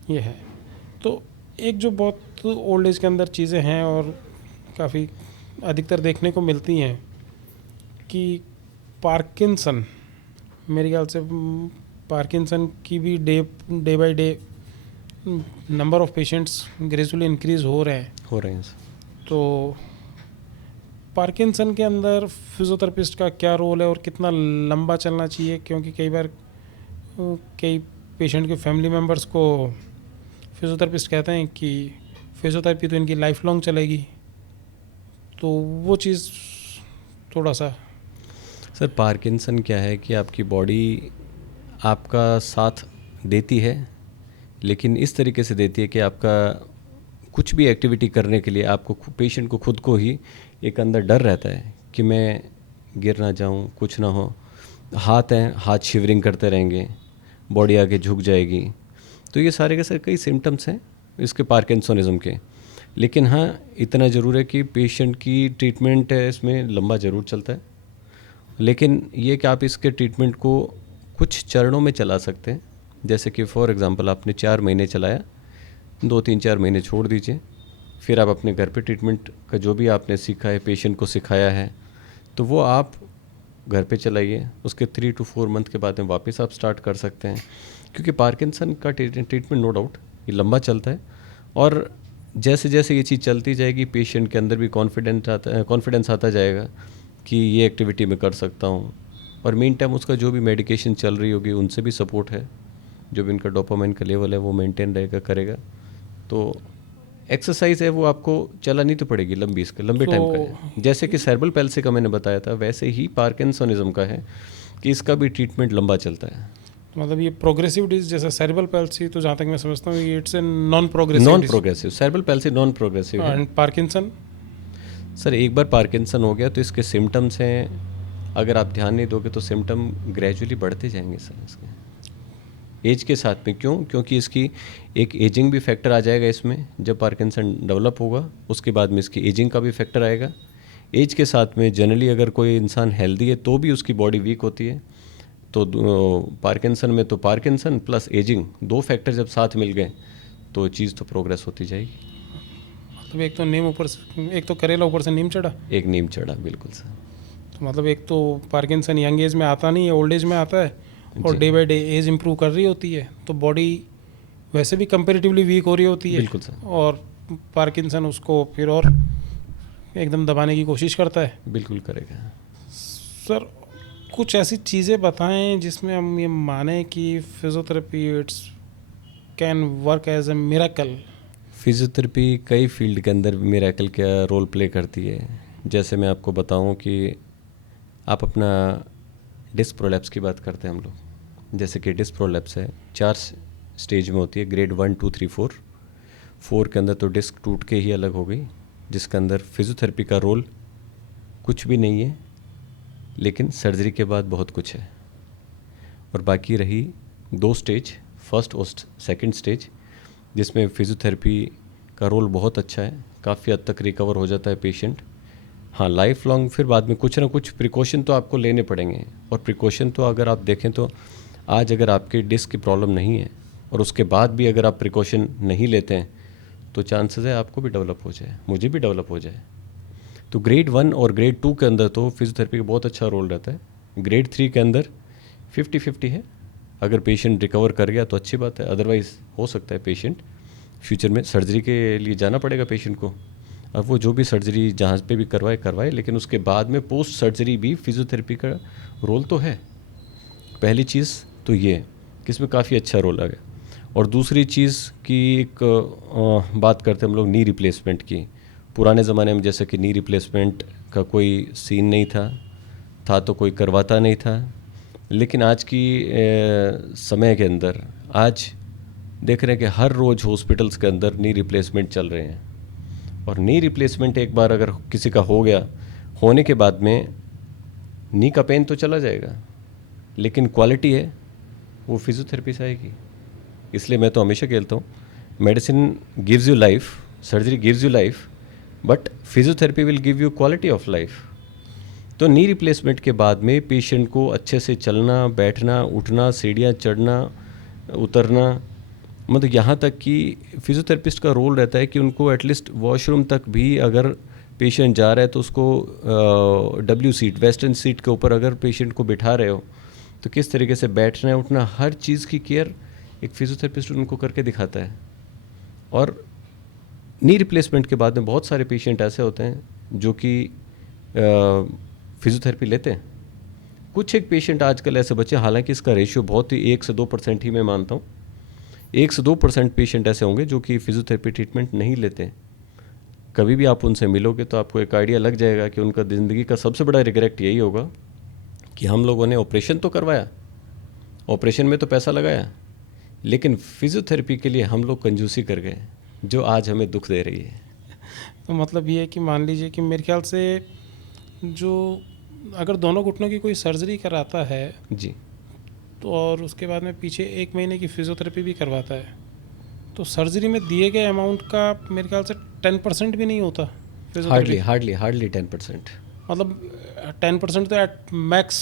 ये है। तो एक जो बहुत ओल्ड एज के अंदर चीज़ें हैं और काफ़ी अधिकतर देखने को मिलती हैं कि पार्किंसन, मेरे ख्याल से पार्किंसन की भी day by day number of patients gradually increase हो रहे हैं। हो रहे हैं सर। तो पार्किंसन के अंदर फिजियोथेरेपिस्ट का क्या रोल है और कितना लंबा चलना चाहिए? क्योंकि कई बार कई पेशेंट के फैमिली मेम्बर्स को फिजियोथेरेपिस्ट कहते हैं कि फिजियोथेरेपी तो इनकी लाइफ लॉन्ग चलेगी, तो वो चीज़ थोड़ा सा। सर पार्किंसन क्या है कि आपकी बॉडी आपका साथ देती है, लेकिन इस तरीके से देती है कि आपका कुछ भी एक्टिविटी करने के लिए आपको पेशेंट को खुद को ही एक अंदर डर रहता है कि मैं गिर ना जाऊं, कुछ ना हो। हाथ हैं, हाथ शिवरिंग करते रहेंगे, बॉडी आगे झुक जाएगी। तो ये सारे के सारे कई सिम्टम्स हैं इसके पार्किंसनिज्म के। लेकिन हाँ, इतना ज़रूर है कि पेशेंट की ट्रीटमेंट है इसमें लंबा ज़रूर चलता है, लेकिन ये कि आप इसके ट्रीटमेंट को कुछ चरणों में चला सकते हैं। जैसे कि फॉर एग्ज़ाम्पल आपने 4 महीने चलाया, 2-3-4 महीने छोड़ दीजिए, फिर आप अपने घर पे ट्रीटमेंट का जो भी आपने सीखा है, पेशेंट को सिखाया है, तो वो आप घर पे चलाइए। उसके 3 to 4 मंथ के बाद में वापस आप स्टार्ट कर सकते हैं, क्योंकि पार्किंसन का ट्रीटमेंट नो डाउट ये लंबा चलता है। और जैसे जैसे ये चीज़ चलती जाएगी, पेशेंट के अंदर भी कॉन्फिडेंस आता जाएगा कि ये एक्टिविटी मैं कर सकता हूँ। और मेन टाइम उसका जो भी मेडिकेशन चल रही होगी उनसे भी सपोर्ट है, जो भी इनका डोपामाइन का लेवल है वो मेंटेन रहेगा, करेगा। तो एक्सरसाइज है वो आपको चलानी तो पड़ेगी लंबी, इसके लंबे टाइम का है। जैसे कि सेरेब्रल पैल्सी का मैंने बताया था, वैसे ही पार्किंसनिज्म का है कि इसका भी ट्रीटमेंट लंबा चलता है। तो मतलब ये प्रोग्रेसिव डिजीज जैसे सेरेब्रल पैल्सी, तो जहाँ तक मैं समझता हूँ ये it's a non progressive cerebral palsy non progressive है। And Parkinson. सर एक बार पार्किंसन हो गया तो इसके सिम्टम्स हैं, अगर आप ध्यान नहीं दोगे तो सिम्टम ग्रेजुअली बढ़ते जाएंगे सर इसके एज के साथ में। क्योंकि इसकी एक एजिंग भी फैक्टर आ जाएगा इसमें। जब पार्किंसन डेवलप होगा उसके बाद में इसकी एजिंग का भी फैक्टर आएगा। एज के साथ में जनरली अगर कोई इंसान हेल्दी है तो भी उसकी बॉडी वीक होती है। तो पार्किंसन में तो पार्किंसन प्लस एजिंग 2 फैक्टर जब साथ मिल गए तो चीज़ तो प्रोग्रेस होती जाएगी। मतलब एक तो नीम ऊपर से, एक तो करेला ऊपर से नीम चढ़ा। एक नीम चढ़ा, बिल्कुल सर। तो मतलब एक तो पार्किंसन यंग एज में आता नहीं है, ओल्ड एज में आता है, और जी। Day by day age improve कर रही होती है तो बॉडी वैसे भी कंपेरेटिवली वीक हो रही होती है। बिल्कुल सर। और पार्किंसन उसको फिर और एकदम दबाने की कोशिश करता है। बिल्कुल करेगा सर कुछ ऐसी चीज़ें बताएं जिसमें हम ये माने कि physiotherapy it's can work as a miracle. Physiotherapy कई फील्ड के अंदर मिरेकल का रोल प्ले करती है। जैसे मैं आपको बताऊं कि आप अपना डिस्क प्रोलैप्स की बात करते हैं हम लोग। जैसे कि डिस्क प्रोलैप्स है 4 स्टेज में होती है, ग्रेड 1, 2, 3, 4 के अंदर तो डिस्क टूट के ही अलग हो गई, जिसके अंदर फिजियोथेरेपी का रोल कुछ भी नहीं है, लेकिन सर्जरी के बाद बहुत कुछ है। और बाकी रही 2 स्टेज, फर्स्ट और सेकंड स्टेज, जिसमें फिजियोथेरेपी का रोल बहुत अच्छा है, काफ़ी हद तक रिकवर हो जाता है पेशेंट। हाँ, लाइफ लॉन्ग फिर बाद में कुछ ना कुछ प्रिकॉशन तो आपको लेने पड़ेंगे। और प्रिकॉशन तो अगर आप देखें तो आज अगर आपके डिस्क की प्रॉब्लम नहीं है और उसके बाद भी अगर आप प्रिकॉशन नहीं लेते हैं तो चांसेस है आपको भी डेवलप हो जाए, मुझे भी डेवलप हो जाए। तो ग्रेड 1 और ग्रेड 2 के अंदर तो फिजियोथेरेपी का बहुत अच्छा रोल रहता है। ग्रेड 3 के अंदर 50-50 है। अगर पेशेंट रिकवर कर गया तो अच्छी बात है, अदरवाइज़ हो सकता है पेशेंट फ्यूचर में सर्जरी के लिए जाना पड़ेगा पेशेंट को। अब वो जो भी सर्जरी जहाँ पे भी करवाए, लेकिन उसके बाद में पोस्ट सर्जरी भी फिजियोथेरेपी का रोल तो है। पहली चीज़ तो ये कि इसमें काफ़ी अच्छा रोल आ गया। और दूसरी चीज़ की एक बात करते हैं हम लोग नी रिप्लेसमेंट की। पुराने ज़माने में जैसे कि नी रिप्लेसमेंट का कोई सीन नहीं था तो कोई करवाता नहीं था। लेकिन आज की समय के अंदर आज देख रहे हैं कि हर रोज़ हॉस्पिटल्स के अंदर नी रिप्लेसमेंट चल रहे हैं, और नी रिप्लेसमेंट एक बार अगर किसी का हो गया, होने के बाद में नी का पेन तो चला जाएगा, लेकिन क्वालिटी है वो फिजियोथेरेपी से आएगी। इसलिए मैं तो हमेशा कहता हूँ, medicine gives you life, surgery gives you life, but physiotherapy will give you quality of life. तो नी रिप्लेसमेंट के बाद में पेशेंट को अच्छे से चलना, बैठना, उठना, सीढ़ियाँ चढ़ना, उतरना, मतलब यहाँ तक कि फिजियोथेरेपिस्ट का रोल रहता है कि उनको एटलीस्ट वॉशरूम तक भी अगर पेशेंट जा रहा है तो उसको डब्ल्यू सीट, वेस्टर्न सीट के ऊपर अगर पेशेंट को बिठा रहे हो तो किस तरीके से बैठना है, उठना, हर चीज़ की केयर एक फिजियोथेरेपिस्ट उनको करके दिखाता है। और नी रिप्लेसमेंट के बाद में बहुत सारे पेशेंट ऐसे होते हैं जो कि फिजियोथेरेपी लेते हैं। कुछ एक पेशेंट आजकल ऐसे बचे, हालांकि इसका रेशियो बहुत ही 1 से 2% ही मैं मानता हूँ, 1 से 2% पेशेंट ऐसे होंगे जो कि फिजियोथेरेपी ट्रीटमेंट नहीं लेते हैं। कभी भी आप उनसे मिलोगे तो आपको एक आइडिया लग जाएगा कि उनका ज़िंदगी का सबसे बड़ा रिग्रेट यही होगा कि हम लोगों ने ऑपरेशन तो करवाया, ऑपरेशन में तो पैसा लगाया, लेकिन फिजियोथेरेपी के लिए हम लोग कंजूसी कर गए, जो आज हमें दुख दे रही है। तो मतलब ये है कि मान लीजिए कि मेरे ख्याल से जो अगर दोनों घुटनों की कोई सर्जरी कराता है जी, तो और उसके बाद में पीछे 1 महीने की फिजियोथेरेपी भी करवाता है, तो सर्जरी में दिए गए अमाउंट का मेरे ख्याल से 10% भी नहीं होता फिजियोथेरेपी। हार्डली 10%। मतलब 10% तो एट मैक्स।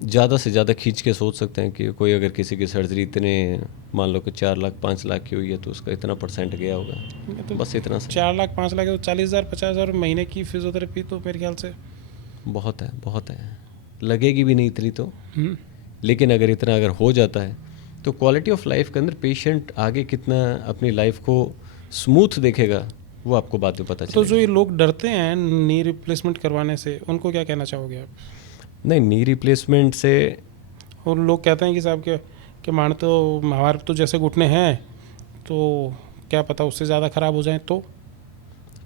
ज़्यादा से ज़्यादा खींच के सोच सकते हैं कि कोई अगर किसी की सर्जरी इतने मान लो कि 4 लाख 5 लाख की हुई है तो उसका इतना परसेंट गया होगा, तो बस इतना सा। 4 लाख 5 लाख तो 40,000 50,000 महीने की फिजियोथेरेपी तो मेरे ख्याल से बहुत है, लगेगी भी नहीं इतनी तो, लेकिन अगर हो जाता है तो क्वालिटी ऑफ लाइफ के अंदर पेशेंट आगे कितना अपनी लाइफ को स्मूथ देखेगा वो आपको बाद में पता तो चलेगा। जो ये लोग डरते हैं नी रिप्लेसमेंट करवाने से, उनको क्या कहना चाहोगे आप? नहीं, नी रिप्लेसमेंट से और लोग कहते हैं कि साहब के मान तो हमारे तो जैसे घुटने हैं तो क्या पता उससे ज़्यादा ख़राब हो जाए तो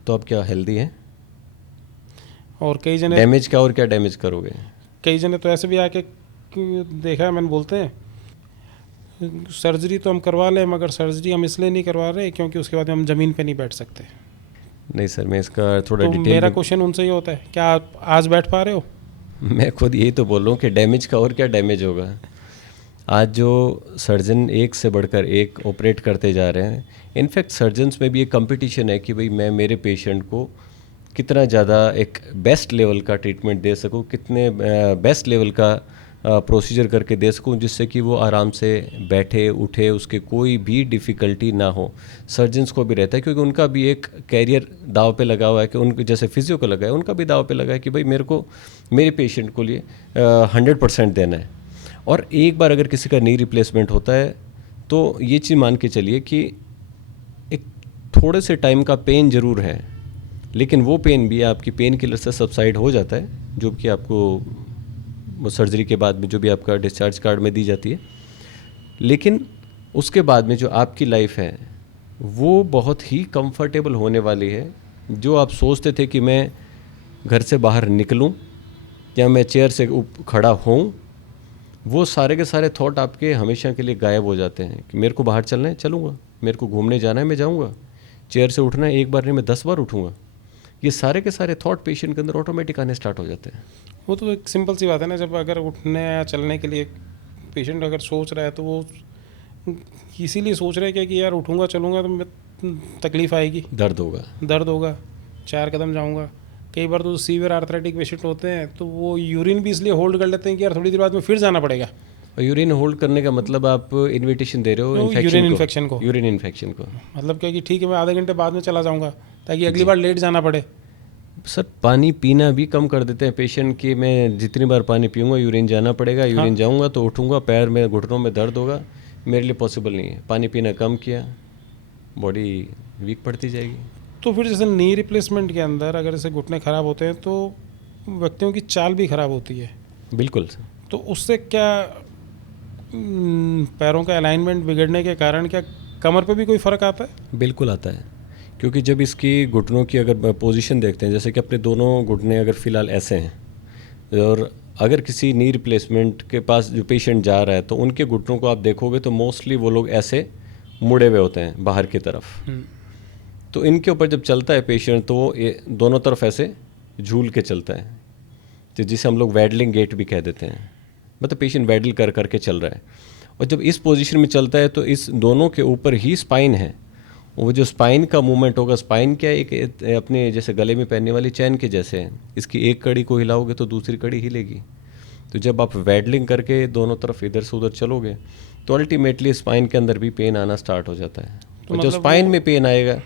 अब क्या हेल्दी है, और कई जने डैमेज क्या, और क्या डैमेज करोगे। कई जने तो ऐसे भी आके देखा है मैंने, बोलते हैं सर्जरी तो हम करवा लें मगर सर्जरी हम इसलिए नहीं करवा रहे क्योंकि उसके बाद हम ज़मीन पे नहीं बैठ सकते। नहीं सर, मैं इसका थोड़ा तो डिटेल मेरा में, क्वेश्चन उनसे ये होता है, क्या आप आज बैठ पा रहे हो? मैं खुद यही तो बोल रहा हूँ कि डैमेज का और क्या डैमेज होगा। आज जो सर्जन एक से बढ़कर एक ऑपरेट करते जा रहे हैं, इनफैक्ट सर्जन्स में भी एक कंपटीशन है कि भाई मैं मेरे पेशेंट को कितना ज़्यादा एक बेस्ट लेवल का ट्रीटमेंट दे सकूँ, कितने बेस्ट लेवल का प्रोसीजर करके दे सकूँ जिससे कि वो आराम से बैठे उठे, उसके कोई भी डिफ़िकल्टी ना हो। सर्जन्स को भी रहता है क्योंकि उनका भी एक कैरियर दाव पे लगा हुआ है कि उनको जैसे फिजियो को लगा है, उनका भी दाव पे लगा है कि भाई मेरे को मेरे पेशेंट को लिए 100% देना है। और एक बार अगर किसी का नी रिप्लेसमेंट होता है तो ये चीज़ मान के चलिए कि एक थोड़े से टाइम का पेन ज़रूर है, लेकिन वो पेन भी आपकी पेन किलर से सबसाइड हो जाता है, जो कि आपको सर्जरी के बाद में जो भी आपका डिस्चार्ज कार्ड में दी जाती है। लेकिन उसके बाद में जो आपकी लाइफ है वो बहुत ही कंफर्टेबल होने वाली है। जो आप सोचते थे कि मैं घर से बाहर निकलूं या मैं चेयर से खड़ा हूं, वो सारे के सारे थॉट आपके हमेशा के लिए गायब हो जाते हैं कि मेरे को बाहर चलना है चलूँगा, मेरे को घूमने जाना है मैं जाऊँगा, चेयर से उठना है एक बार नहीं मैं 10 बार उठूँगा। ये सारे के सारे थॉट पेशेंट के अंदर ऑटोमेटिक आने स्टार्ट हो जाते हैं। वो तो एक सिंपल सी बात है ना, जब अगर उठने या चलने के लिए पेशेंट अगर सोच रहा है तो वो इसीलिए सोच रहा है कि यार उठूँगा चलूँगा तो मैं तकलीफ़ आएगी, दर्द होगा, 4 कदम जाऊँगा। कई बार तो सीवियर आर्थराइटिक पेशेंट होते हैं तो वो यूरिन भी इसलिए होल्ड कर लेते हैं कि यार थोड़ी देर बाद में फिर जाना पड़ेगा। और यूरिन होल्ड करने का मतलब आप इन्विटेशन दे रहे हो यूरिन इन्फेक्शन को। मतलब क्या कि ठीक है मैं आधे घंटे बाद में चला जाऊँगा ताकि अगली बार लेट जाना पड़े। सर पानी पीना भी कम कर देते हैं पेशेंट कि मैं जितनी बार पानी पीऊँगा यूरिन जाना पड़ेगा, यूरिन जाऊँगा तो उठूँगा, पैर में घुटनों में दर्द होगा, मेरे लिए पॉसिबल नहीं है। पानी पीना कम किया, बॉडी वीक पड़ती जाएगी। तो फिर जैसे नी रिप्लेसमेंट के अंदर अगर जैसे घुटने ख़राब होते हैं तो व्यक्तियों की चाल भी ख़राब होती है। बिल्कुल। तो उससे क्या पैरों का अलाइनमेंट बिगड़ने के कारण क्या कमर पे भी कोई फ़र्क आता है? बिल्कुल आता है, क्योंकि जब इसकी घुटनों की अगर पोजीशन देखते हैं, जैसे कि अपने दोनों घुटने अगर फ़िलहाल ऐसे हैं और अगर किसी नी रिप्लेसमेंट के पास जो पेशेंट जा रहा है तो उनके घुटनों को आप देखोगे तो मोस्टली वो लोग ऐसे मुड़े हुए होते हैं बाहर की तरफ। तो इनके ऊपर जब चलता है पेशेंट तो वो दोनों तरफ ऐसे झूल के चलता है, तो जिसे हम लोग वैडलिंग गेट भी कह देते हैं, मतलब पेशेंट वैडल कर करके चल रहा है। और जब इस पोजीशन में चलता है तो इस दोनों के ऊपर ही स्पाइन है, वो जो स्पाइन का मूवमेंट होगा, स्पाइन क्या है, एक अपने जैसे गले में पहनने वाली चैन के जैसे है, इसकी एक कड़ी को हिलाओगे तो दूसरी कड़ी हिलेगी। तो जब आप वैडलिंग करके दोनों तरफ इधर से उधर चलोगे तो अल्टीमेटली स्पाइन के अंदर भी पेन आना स्टार्ट हो जाता है। तो और जब स्पाइन में पेन आएगा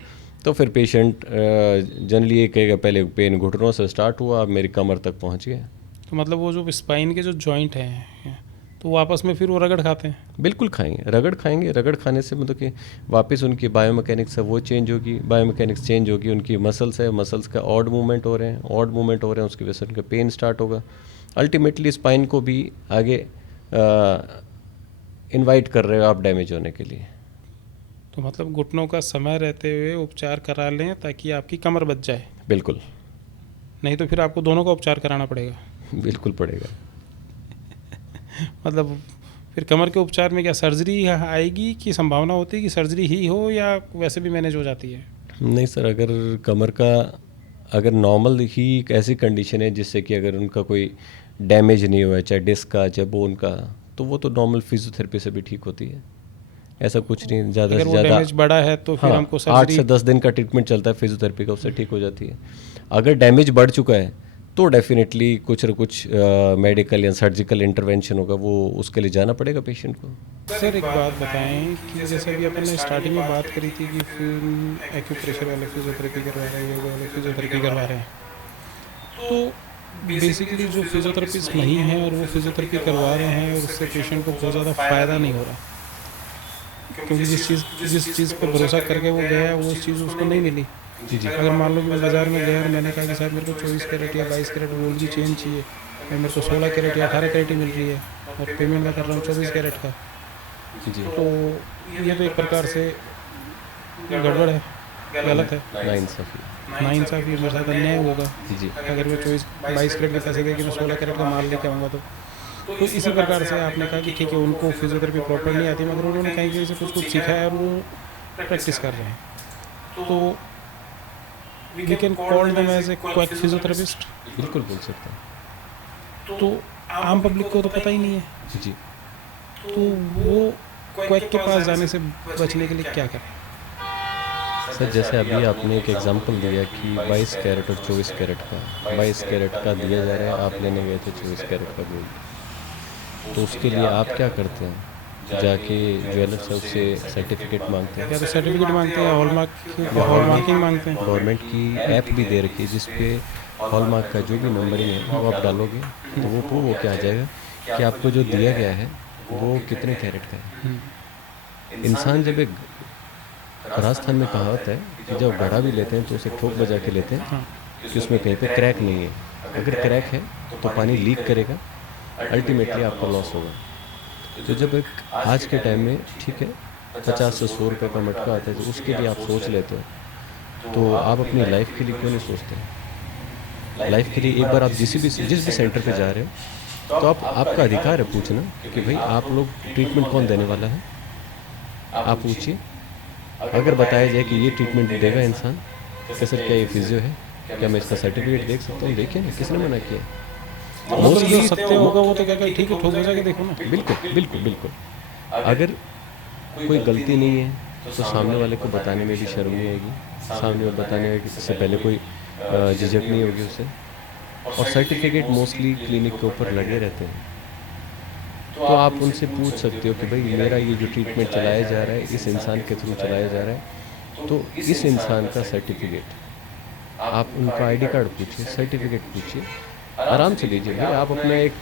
तो फिर पेशेंट जनरली ये कहेगा पहले पेन घुटनों से स्टार्ट हुआ, अब मेरी कमर तक पहुंच गया। तो मतलब वो जो स्पाइन के जो जॉइंट हैं तो वो आपस में फिर वो रगड़ खाते हैं? बिल्कुल खाएंगे, रगड़ खाएंगे। रगड़ खाने से मतलब कि वापस उनकी बायोमैकेनिक्स है वो चेंज होगी, बायोमैकेनिक्स चेंज होगी, उनकी मसल्स है, मसल्स का ऑड मूवमेंट हो रहे हैं, ऑड मूवमेंट हो रहे हैं, उसकी वजह से उनका पेन स्टार्ट होगा। अल्टीमेटली स्पाइन को भी आगे इनवाइट कर रहे हो आप डैमेज होने के लिए। तो मतलब घुटनों का समय रहते हुए उपचार करा लें ताकि आपकी कमर बच जाए। बिल्कुल, नहीं तो फिर आपको दोनों का उपचार कराना पड़ेगा। बिल्कुल पड़ेगा। मतलब फिर कमर के उपचार में क्या सर्जरी आएगी कि संभावना होती है कि सर्जरी ही हो, या वैसे भी मैनेज हो जाती है? नहीं सर, अगर कमर का अगर नॉर्मल ही एक ऐसी कंडीशन है जिससे कि अगर उनका कोई डैमेज नहीं हुआ है, चाहे डिस्क का चाहे बोन का, तो वो तो नॉर्मल फिजियोथेरेपी से भी ठीक होती है। ऐसा कुछ नहीं, ज़्यादा अगर से वो ज़्यादा डैमेज बड़ा है तो फिर हाँ, हमको 8 सर्जरी। से 10 दिन का ट्रीटमेंट चलता है फिजियोथेरेपी का, उससे ठीक हो जाती है। अगर डैमेज बढ़ चुका है तो डेफिनेटली कुछ न कुछ मेडिकल या सर्जिकल इंटरवेंशन होगा, वो उसके लिए जाना पड़ेगा पेशेंट को। सर एक बात बताएं कि जैसे अभी अपन ने स्टार्टिंग में बात करी थी कि फिर एक्यूप्रेशर वाले फिजियोथेरेपी करवा रहे हैं, योगा वाले फिजियोथेरेपी करवा रहे हैं, तो बेसिकली जो फिजियोथेरेपिस्ट नहीं है और वो फिजियोथेरेपी करवा रहे हैं और उससे पेशेंट को बहुत ज़्यादा फ़ायदा नहीं हो रहा, क्योंकि जिस चीज़ पर भरोसा करके वो गया वो उस चीज़ उसको नहीं मिली। जी जी। अगर मान लो कि मैं बाज़ार में गया और मैंने कहा कि साहब मेरे को 24 कैरेट या 22 कैरेट गोल्ड की चेन चाहिए, या मेरे को 16 कैरेट या 18 कैरेट ही मिल रही है और पेमेंट मैं कर रहा हूँ 24 कैरेट का, जी जी। तो ये तो एक प्रकार से ये गड़बड़ है, गलत है, नाइंसाफ़ी। नाइंसाफ़ी, मेरे साथ अन्याय होगा। जी जी। अगर मैं 22 कैरेट के पैसे दे कि मैं 16 कैरेट का माल लेके आऊँगा तो इसी प्रकार से आपने कहा कि ठीक है उनको फिजियोथेरेपी प्रॉपर नहीं आती, मगर उन्होंने कहीं कहीं से कुछ सीखा है और वो प्रैक्टिस कर रहे हैं, तो we can call them as a quack physiotherapist. बिल्कुल बोल सकते हैं। तो आम पब्लिक को तो पता ही नहीं है, जी जी। तो वो क्वैक के पास जाने से बचने के लिए क्या करें? सर जैसे अभी आपने एक एग्जांपल दिया कि 22 कैरेट और 24 कैरेट का, 22 कैरेट का दिया जा रहा है, आप लेने गए थे 24 कैरेट का गोल्ड, तो उसके लिए आप क्या करते हैं? जाके ज्वेलर से उससे सर्टिफिकेट मांगते हैं, या तो सर्टिफिकेट मांगते हैं, हॉलमार्किंग मांगते हैं। गवर्नमेंट की ऐप भी दे रखी है जिस पे हॉलमार्क का जो भी नंबरिंग है वो आप डालोगे तो वो प्रूव होके आ जाएगा कि आपको जो दिया गया है वो कितने कैरेट का है। इंसान जब एक राजस्थान में कहावत है कि जब घड़ा भी लेते हैं तो उसे ठोक बजा के लेते हैं कि उसमें कहीं पे क्रैक नहीं है। अगर क्रैक है तो पानी लीक करेगा, अल्टीमेटली आपका लॉस होगा। तो जब एक आज के टाइम में ठीक है 50 से 100 रुपये का मटका आता है तो उसके लिए आप सोच लेते हो, तो आप अपनी लाइफ के लिए क्यों नहीं सोचते? लाइफ के लिए एक बार आप जिस भी सेंटर पे जा रहे हो तो आपका अधिकार है पूछना कि भाई आप लोग ट्रीटमेंट कौन देने वाला है, आप पूछिए। अगर बताया जाए कि ये ट्रीटमेंट देगा इंसान, क्या सर क्या ये फिजियो है, क्या मैं इसका सर्टिफिकेट देख सकता हूँ? देखिए ना, किसने मना किया? मतलब जो सत्य होगा वो तो क्या कहें, ठीक है ठोक बजा के देखो ना। बिल्कुल बिल्कुल बिल्कुल। अगर कोई गलती नहीं है तो सामने वाले को बताने में भी शर्म नहीं आएगी, सामने वाले बताने में से पहले कोई झिझक नहीं होगी उसे। और सर्टिफिकेट मोस्टली क्लिनिक के ऊपर लगे रहते हैं, तो आप उनसे पूछ सकते हो कि भाई मेरा ये जो ट्रीटमेंट चलाया जा रहा है इस इंसान के थ्रू चलाया जा रहा है, तो इस इंसान का सर्टिफिकेट, आप उनका आईडी कार्ड पूछिए, सर्टिफिकेट पूछिए, आराम से लीजिए। भाई आप अपना एक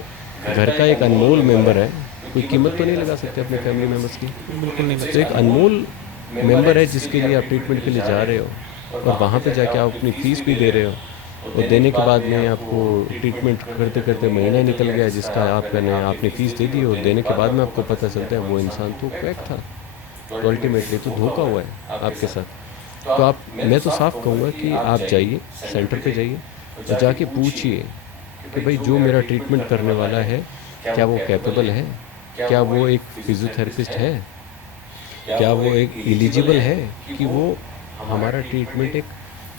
घर का एक अनमोल मेंबर है, कोई कीमत तो नहीं लगा सकते अपने फैमिली मेम्बर्स की? बिल्कुल नहीं। तो एक अनमोल मेंबर है जिसके लिए आप ट्रीटमेंट के लिए जा रहे हो और वहाँ पे जाके आप अपनी फ़ीस भी दे रहे हो, और देने के बाद में आपको ट्रीटमेंट करते करते महीना निकल गया जिसका आपने फ़ीस दे दी, और देने के बाद में आपको पता चलता है वो इंसान तो क्वैक था, तो अल्टीमेटली तो धोखा हुआ है आपके साथ। तो मैं तो साफ कहूँगा कि आप जाइए, सेंटर पे जाइए और जाके पूछिए कि भाई जो मेरा ट्रीटमेंट करने वाला है क्या वो कैपेबल है, क्या वो एक फिजियोथेरेपिस्ट है, क्या वो एक एलिजिबल है कि वो हमारा ट्रीटमेंट एक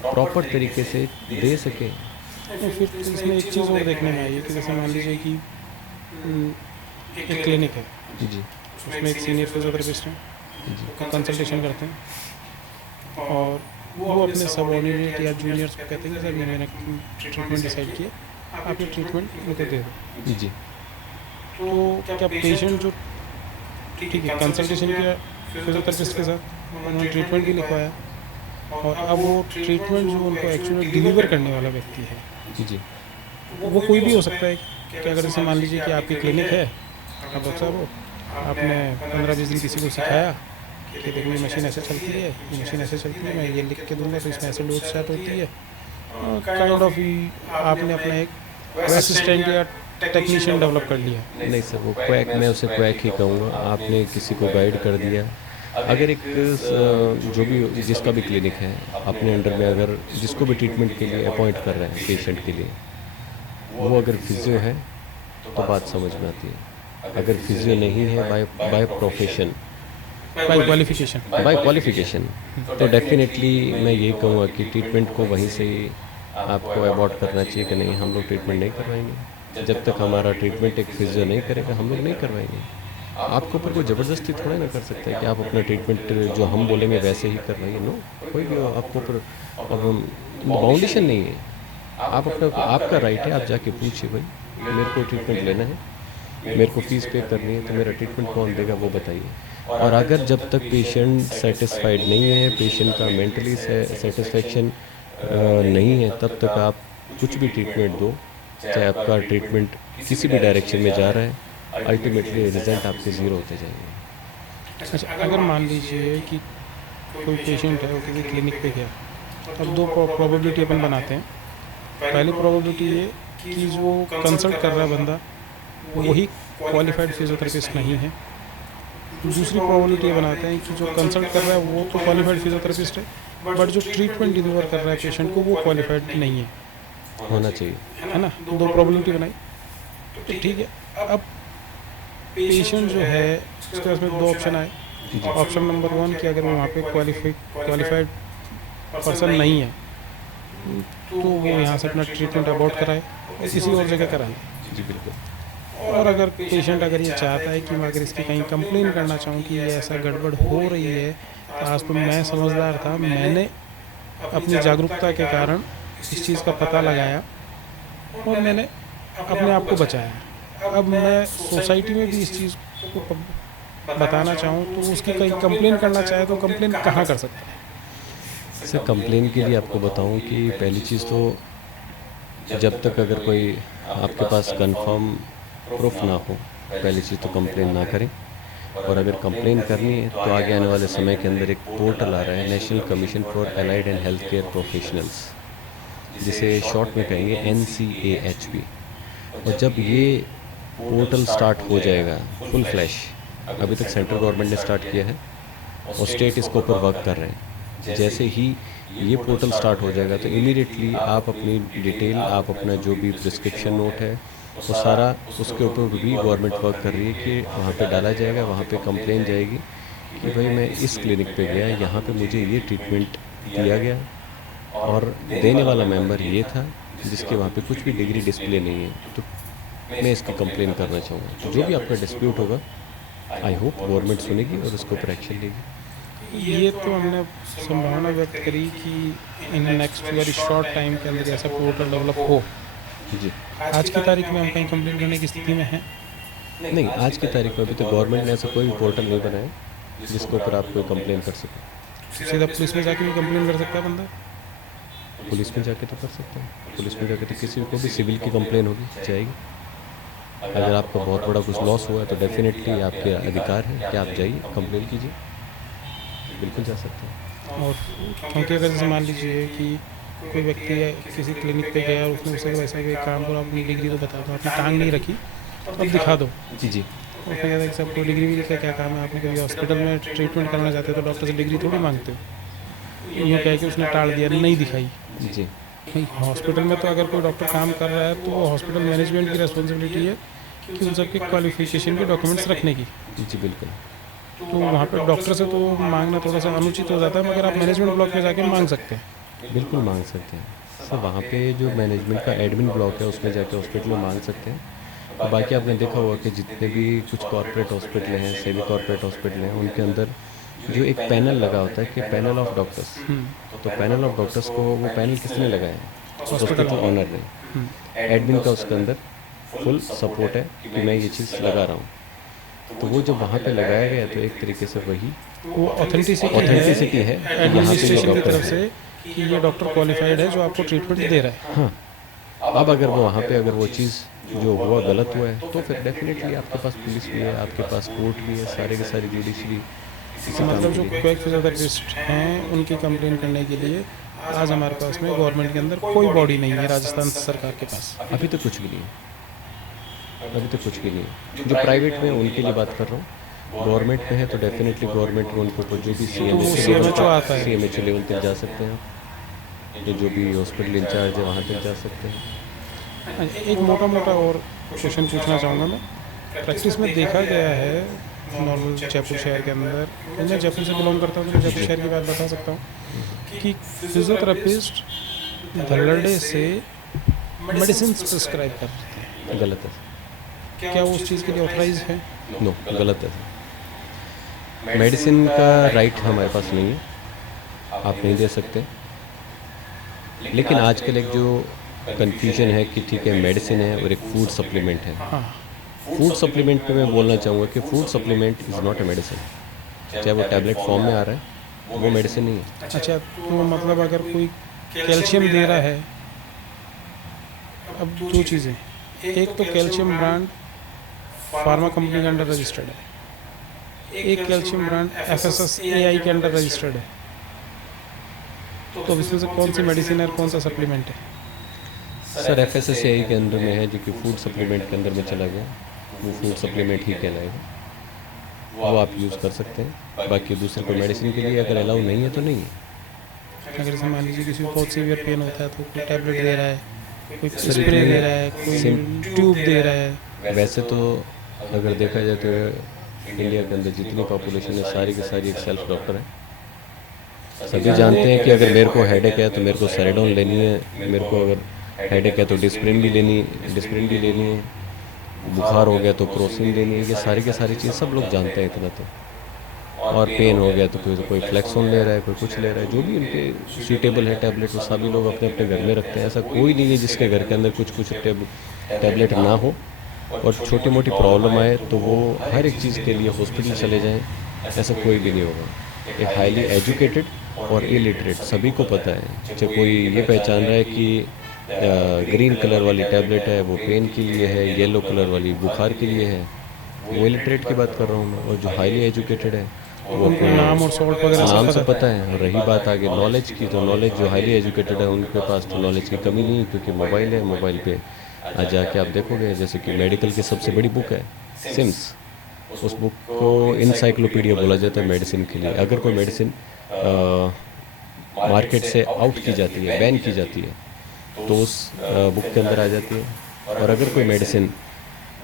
प्रॉपर तरीके से दे सके। तो फिर इसमें एक चीज़ और देखने में आई है कि जैसे मान लीजिए कि हम्म, एक क्लिनिक है, जी उसमें एक सीनियर फिजियोथेरेपिस्ट है, जी कंसल्टेशन करते हैं और वो अपने सबऑर्डिनेट या जूनियर्स को कहते हैं कि सर ये मैंने ट्रीटमेंट डिसाइड किया, आप ये ट्रीटमेंट इनको दे दो। जी तो क्या पेशेंट जो ठीक है कंसल्टेशन किया फिजियोथेरेपिस्ट के साथ, उन्होंने ट्रीटमेंट भी लिखवाया और अब वो ट्रीटमेंट जो उनको एक्चुअली डिलीवर करने वाला व्यक्ति है जी वो कोई भी हो सकता है कि अगर जैसे मान लीजिए कि आपकी क्लिनिक है, आप डॉक्टर साहब हो, आपने 15-20 दिन किसी को सिखाया कि देखो ये मशीन ऐसे चलती है, ये मशीन ऐसे चलती है, मैं ये लिख के दूंगा तो इसमें ऐसे डोज स्टार्ट होती है, काइंड ऑफ आपने अपना एक असिस्टेंट या टेक्नीशियन डेवलप कर लिया। नहीं सर, वो क्वैक, मैं उसे क्वैक ही कहूँगा। आपने किसी को गाइड कर दिया। अगर एक जो भी जिसका भी क्लिनिक है अपने अंडर में, अगर जिसको भी ट्रीटमेंट के लिए अपॉइंट कर रहे हैं पेशेंट के लिए, वो अगर फिजियो है तो बात समझ में आती है। अगर फिजियो नहीं है by profession, by qualification, by qualification, तो डेफिनेटली मैं यही कहूँगा कि ट्रीटमेंट को वहीं से ही आपको अवॉइड करना चाहिए कि नहीं, हम लोग ट्रीटमेंट नहीं करवाएंगे। जब तक हमारा ट्रीटमेंट एक फिजियो नहीं करेगा हम लोग नहीं करवाएंगे। आपके ऊपर कोई ज़बरदस्ती थोड़ा ना कर सकता है कि आप अपना ट्रीटमेंट जो हम बोलेंगे वैसे ही करवाइए। नो, कोई भी हो आपके ऊपर अब बाउंडेशन नहीं है। आप अपना, आपका राइट है, आप जाके पूछिए भाई मेरे को ट्रीटमेंट लेना है, मेरे को फीस पे करनी है, तो मेरा ट्रीटमेंट कौन देगा वो बताइए। और अगर जब तक पेशेंट सेटिस्फाइड नहीं है, पेशेंट का मेंटली सेटिस्फेक्शन नहीं है, तब तक आप कुछ भी ट्रीटमेंट दो, चाहे आपका ट्रीटमेंट किसी भी डायरेक्शन में जा रहा है, अल्टीमेटली रिजल्ट आपके ज़ीरो होते जाएंगे। अच्छा अगर मान लीजिए कि कोई पेशेंट है वो किसी क्लिनिक पे गया, अब दो प्रोबेबिलिटी अपन बनाते हैं। पहली प्रोबेबिलिटी ये कि जो कंसल्ट कर रहा है बंदा वही क्वालिफाइड फिजियोथेरेपिस्ट नहीं है। दूसरी प्रोबेबिलिटी ये बनाते हैं कि जो कंसल्ट कर रहा है वो तो क्वालिफाइड फिजियोथेरेपिस्ट है बट जो ट्रीटमेंट डिलीवर कर रहा है पेशेंट को वो क्वालिफाइड नहीं है, होना चाहिए। है ना। दो प्रोबेबिलिटी बनाई तो ठीक है। अब पेशेंट जो है उसके पास में दो ऑप्शन आए। ऑप्शन नंबर 1 कि अगर वो वहाँ पे क्वालिफाइड पर्सन नहीं है तो वो यहाँ से अपना ट्रीटमेंट अबॉर्ट कराए, किसी और जगह कराए। जी बिल्कुल। और अगर पेशेंट अगर ये चाहता है कि मैं अगर इसकी कहीं कंप्लेन करना चाहूँ कि ये ऐसा गड़बड़ हो रही है, तो आज तो मैं समझदार था, मैंने अपनी जागरूकता के कारण इस चीज़ का पता लगाया और मैंने अपने आप को बचाया। अब मैं सोसाइटी में भी इस चीज़ को बताना चाहूँ तो उसकी कहीं कंप्लेन करना चाहे तो कंप्लेन कहाँ कर सकता है? सर कंप्लेन के लिए आपको बताऊं कि पहली चीज़ तो जब तक अगर कोई आपके पास कंफर्म प्रूफ ना हो, पहली चीज़ तो कंप्लेन ना करें। और अगर कंप्लेन करनी है तो आगे आने वाले समय के अंदर एक पोर्टल आ रहा है, national commission for allied and health care professionals, जिसे शॉर्ट में कहेंगे NCAHP। और जब ये पोर्टल स्टार्ट हो जाएगा फुल फ्लैश, अभी तक सेंट्रल गवर्नमेंट ने स्टार्ट किया है और स्टेट इसके ऊपर वर्क कर रहे हैं। जैसे ही ये पोर्टल स्टार्ट हो जाएगा तो इमीडिएटली आप अपनी डिटेल, आप अपना जो भी प्रिस्क्रिप्शन नोट है वो सारा, उसके ऊपर भी गवर्नमेंट वर्क कर रही है कि वहाँ पे डाला जाएगा, वहाँ पे कंप्लेन जाएगी कि भाई मैं इस क्लिनिक पे गया, यहाँ पे मुझे ये ट्रीटमेंट दिया गया और देने वाला मेंबर ये था जिसके वहाँ पे कुछ भी डिग्री डिस्प्ले नहीं है, तो मैं इसकी कंप्लेन करना चाहूँगा। तो जो भी आपका डिस्प्यूट होगा, आई होप गवर्नमेंट सुनेगी और उसके ऊपर एक्शन लेगी। ये तो हमने संभावना व्यक्त करी कि in next very short time के अंदर ऐसा पोर्टल डेवलप हो। जी आज की तारीख में हम कहीं कंप्लेन करने की स्थिति में हैं? नहीं, आज की तारीख में अभी तो गवर्नमेंट ने ऐसा कोई भी पोर्टल नहीं बनाया जिसके ऊपर आप कोई कंप्लेन कर सके। सीधा पुलिस में जाके भी कंप्लेन कर सकता है बंदा? पुलिस में जाके तो कर सकते हैं, पुलिस में जाके तो किसी को भी सिविल की कंप्लेन होगी जाएगी। अगर आपका बहुत बड़ा कुछ लॉस हुआ है तो डेफिनेटली आपके अधिकार है कि आप जाइए कंप्लेन कीजिए, बिल्कुल जा सकते हैं। और क्योंकि अगर जैसे मान लीजिए कि कोई व्यक्ति किसी क्लिनिक पे गया और उसने उससे वैसा कोई काम करा, अपनी डिग्री तो बता दो, आपने टांग नहीं रखी तो अब दिखा दो। जी और फिर कहता है कि सब कोई डिग्री भी लिखा क्या काम है, आपने कभी हॉस्पिटल में ट्रीटमेंट कराना चाहते हो तो डॉक्टर से डिग्री थोड़ी मांगते हो। यूँ कह के उसने टाल दिया, नहीं दिखाई, जी हॉस्पिटल में तो अगर कोई डॉक्टर काम कर रहा है तो वो हॉस्पिटल मैनेजमेंट की रिस्पॉन्सिबिलिटी है कि उन सबके क्वालिफिकेशन के डॉक्यूमेंट्स रखने की। जी बिल्कुल। तो वहाँ पे डॉक्टर से तो मांगना थोड़ा सा अनुचित हो जाता है, मगर आप मैनेजमेंट ब्लॉक में जाके मांग सकते हैं। बिल्कुल मांग सकते हैं सर, वहाँ पे जो मैनेजमेंट का एडमिन ब्लॉक है उसमें जाके हॉस्पिटल में मांग सकते हैं। और बाकी आपने देखा होगा कि जितने भी कुछ कॉर्पोरेट हॉस्पिटल हैं, सेमी कॉर्पोरेट हॉस्पिटल हैं, उनके अंदर जो एक पैनल लगा होता है कि पैनल ऑफ डॉक्टर्स, तो पैनल ऑफ डॉक्टर्स को वो पैनल किसने लगाया है? हॉस्पिटल ऑनर ने। एडमिन का उसके अंदर फुल सपोर्ट है कि मैं ये चीज़ लगा रहा हूँ। तो वो जब वहाँ पे लगाया गया तो एक तरीके से वही वो ऑथेंटिसिटी है यहाँ पे जो एडमिनिस्ट्रेशन की डॉक्टर तरफ है। से कि ये डॉक्टर क्वालिफाइड है जो आपको ट्रीटमेंट दे रहा है। हाँ, अब अगर वो वहाँ पे अगर वो चीज़ जो हुआ गलत हुआ है तो फिर डेफिनेटली आपके पास पुलिस भी है, आपके पास कोर्ट भी है, सारे के सारे जुडिशरी इसी काम मतलब के जो लिए। क्वैक फिजियोथेरेपिस्ट हैं उनकी कंप्लेन करने के लिए आज हमारे पास में गवर्नमेंट के अंदर कोई बॉडी नहीं है राजस्थान सरकार के पास। अभी तो कुछ भी नहीं है, अभी तो कुछ भी नहीं है। जो प्राइवेट में है उनके लिए बात कर रहा हूँ, गवर्नमेंट में है तो डेफिनेटली गवर्नमेंट में उनको जो भी CMHO आता है। CMHO लेवल तक जा सकते हैं आप, जो भी हॉस्पिटल इंचार्ज है वहाँ तक जा सकते हैं। एक मोटा मोटा और क्वेश्चन पूछना चाहूँगा मैं। प्रैक्टिस में देखा गया है नॉर्मल जयपुर शहर के अंदर, मैं जयपुर से बिलोंग करता हूँ तो जयपुर शहर की बात बता सकता हूँ कि फिजियोथेरेपिस्ट धल्लड़े से मेडिसिन प्रिस्क्राइब करते हैं। गलत है, क्या वो उस चीज़ के लिए ऑथराइज है? नो गलत है। मेडिसिन का राइट हमारे पास नहीं है, आप नहीं दे सकते। लेकिन आजकल एक जो कन्फ्यूजन है कि ठीक है मेडिसिन है और एक फूड सप्लीमेंट है। हाँ, फूड सप्लीमेंट पे मैं बोलना चाहूँगा कि food supplement is not a medicine. चाहे वो टैबलेट फॉर्म में आ रहा है वो मेडिसिन नहीं है। अच्छा, तो मतलब अगर कोई कैल्शियम दे रहा है, अब दो चीज़ें, एक तो कैल्शियम ब्रांड फार्मा कंपनी के अंडर रजिस्टर्ड है, एक कैल्शियम ब्रांड FSSAI के अंडर रजिस्टर्ड है, तो अब इसमें से कौन सी मेडिसिन है और कौन सा सप्लीमेंट है? सर FSSAI के अंदर में है जो कि फूड सप्लीमेंट के अंदर में चला गया, वो फूड सप्लीमेंट ही कहलाएगा, वो आप यूज़ कर सकते हैं। बाकी दूसरे कोई मेडिसिन के लिए अगर अलाउ नहीं है तो नहीं है। अगर जैसे मान लीजिए किसी को बहुत सीवियर पेन होता है तो कोई टैबलेट दे रहा है, कोई स्प्रे दे रहा है, कोई ट्यूब दे रहा है। वैसे तो अगर देखा जाए तो इंडिया के अंदर जितनी पॉपुलेशन है सारी की सारी एक सेल्फ डॉक्टर है। सभी जानते हैं कि अगर मेरे को हेडेक है तो मेरे को सेरेडोन लेनी है, मेरे को अगर हेडेक है तो डिस्प्रिन भी लेनी है, बुखार हो गया तो क्रोसिन लेनी है। ये सारी की सारी चीज़ सब लोग जानते हैं इतना तो। और पेन हो गया तो कोई फ्लेक्सोन ले रहा है, कोई कुछ ले रहा है, जो भी उनके सूटेबल है टैबलेट वो सभी लोग अपने अपने घर में रखते हैं। ऐसा कोई नहीं है जिसके घर के अंदर कुछ टैबलेट ना हो। और छोटी मोटी प्रॉब्लम आए तो वो हर एक चीज़ के लिए हॉस्पिटल चले जाएं, ऐसा कोई भी नहीं होगा। एक हाईली एजुकेटेड और इलिटरेट सभी को पता है। चाहे कोई ये पहचान रहा है कि ग्रीन कलर वाली टैबलेट है वो पेन के लिए है, येलो कलर वाली बुखार के लिए है, वो इलिटरेट की बात कर रहा हूँ मैं। और जो हाईली एजुकेटेड है वो उनको नाम और सॉल्ट वगैरह नाम सब से पता पता है। और रही बात आगे नॉलेज की, तो नॉलेज जो हाईली एजुकेटेड है उनके पास तो नॉलेज की कमी नहीं है, क्योंकि मोबाइल है। मोबाइल पे आज जाके आप देखोगे जैसे कि मेडिकल की सबसे बड़ी बुक है सिम्स, उस बुक को इंसाइक्लोपीडिया बोला जाता है मेडिसिन के लिए। अगर कोई मेडिसिन मार्केट से आउट की जाती है, बैन की जाती है, तो उस बुक के अंदर आ जाती है। और अगर कोई मेडिसिन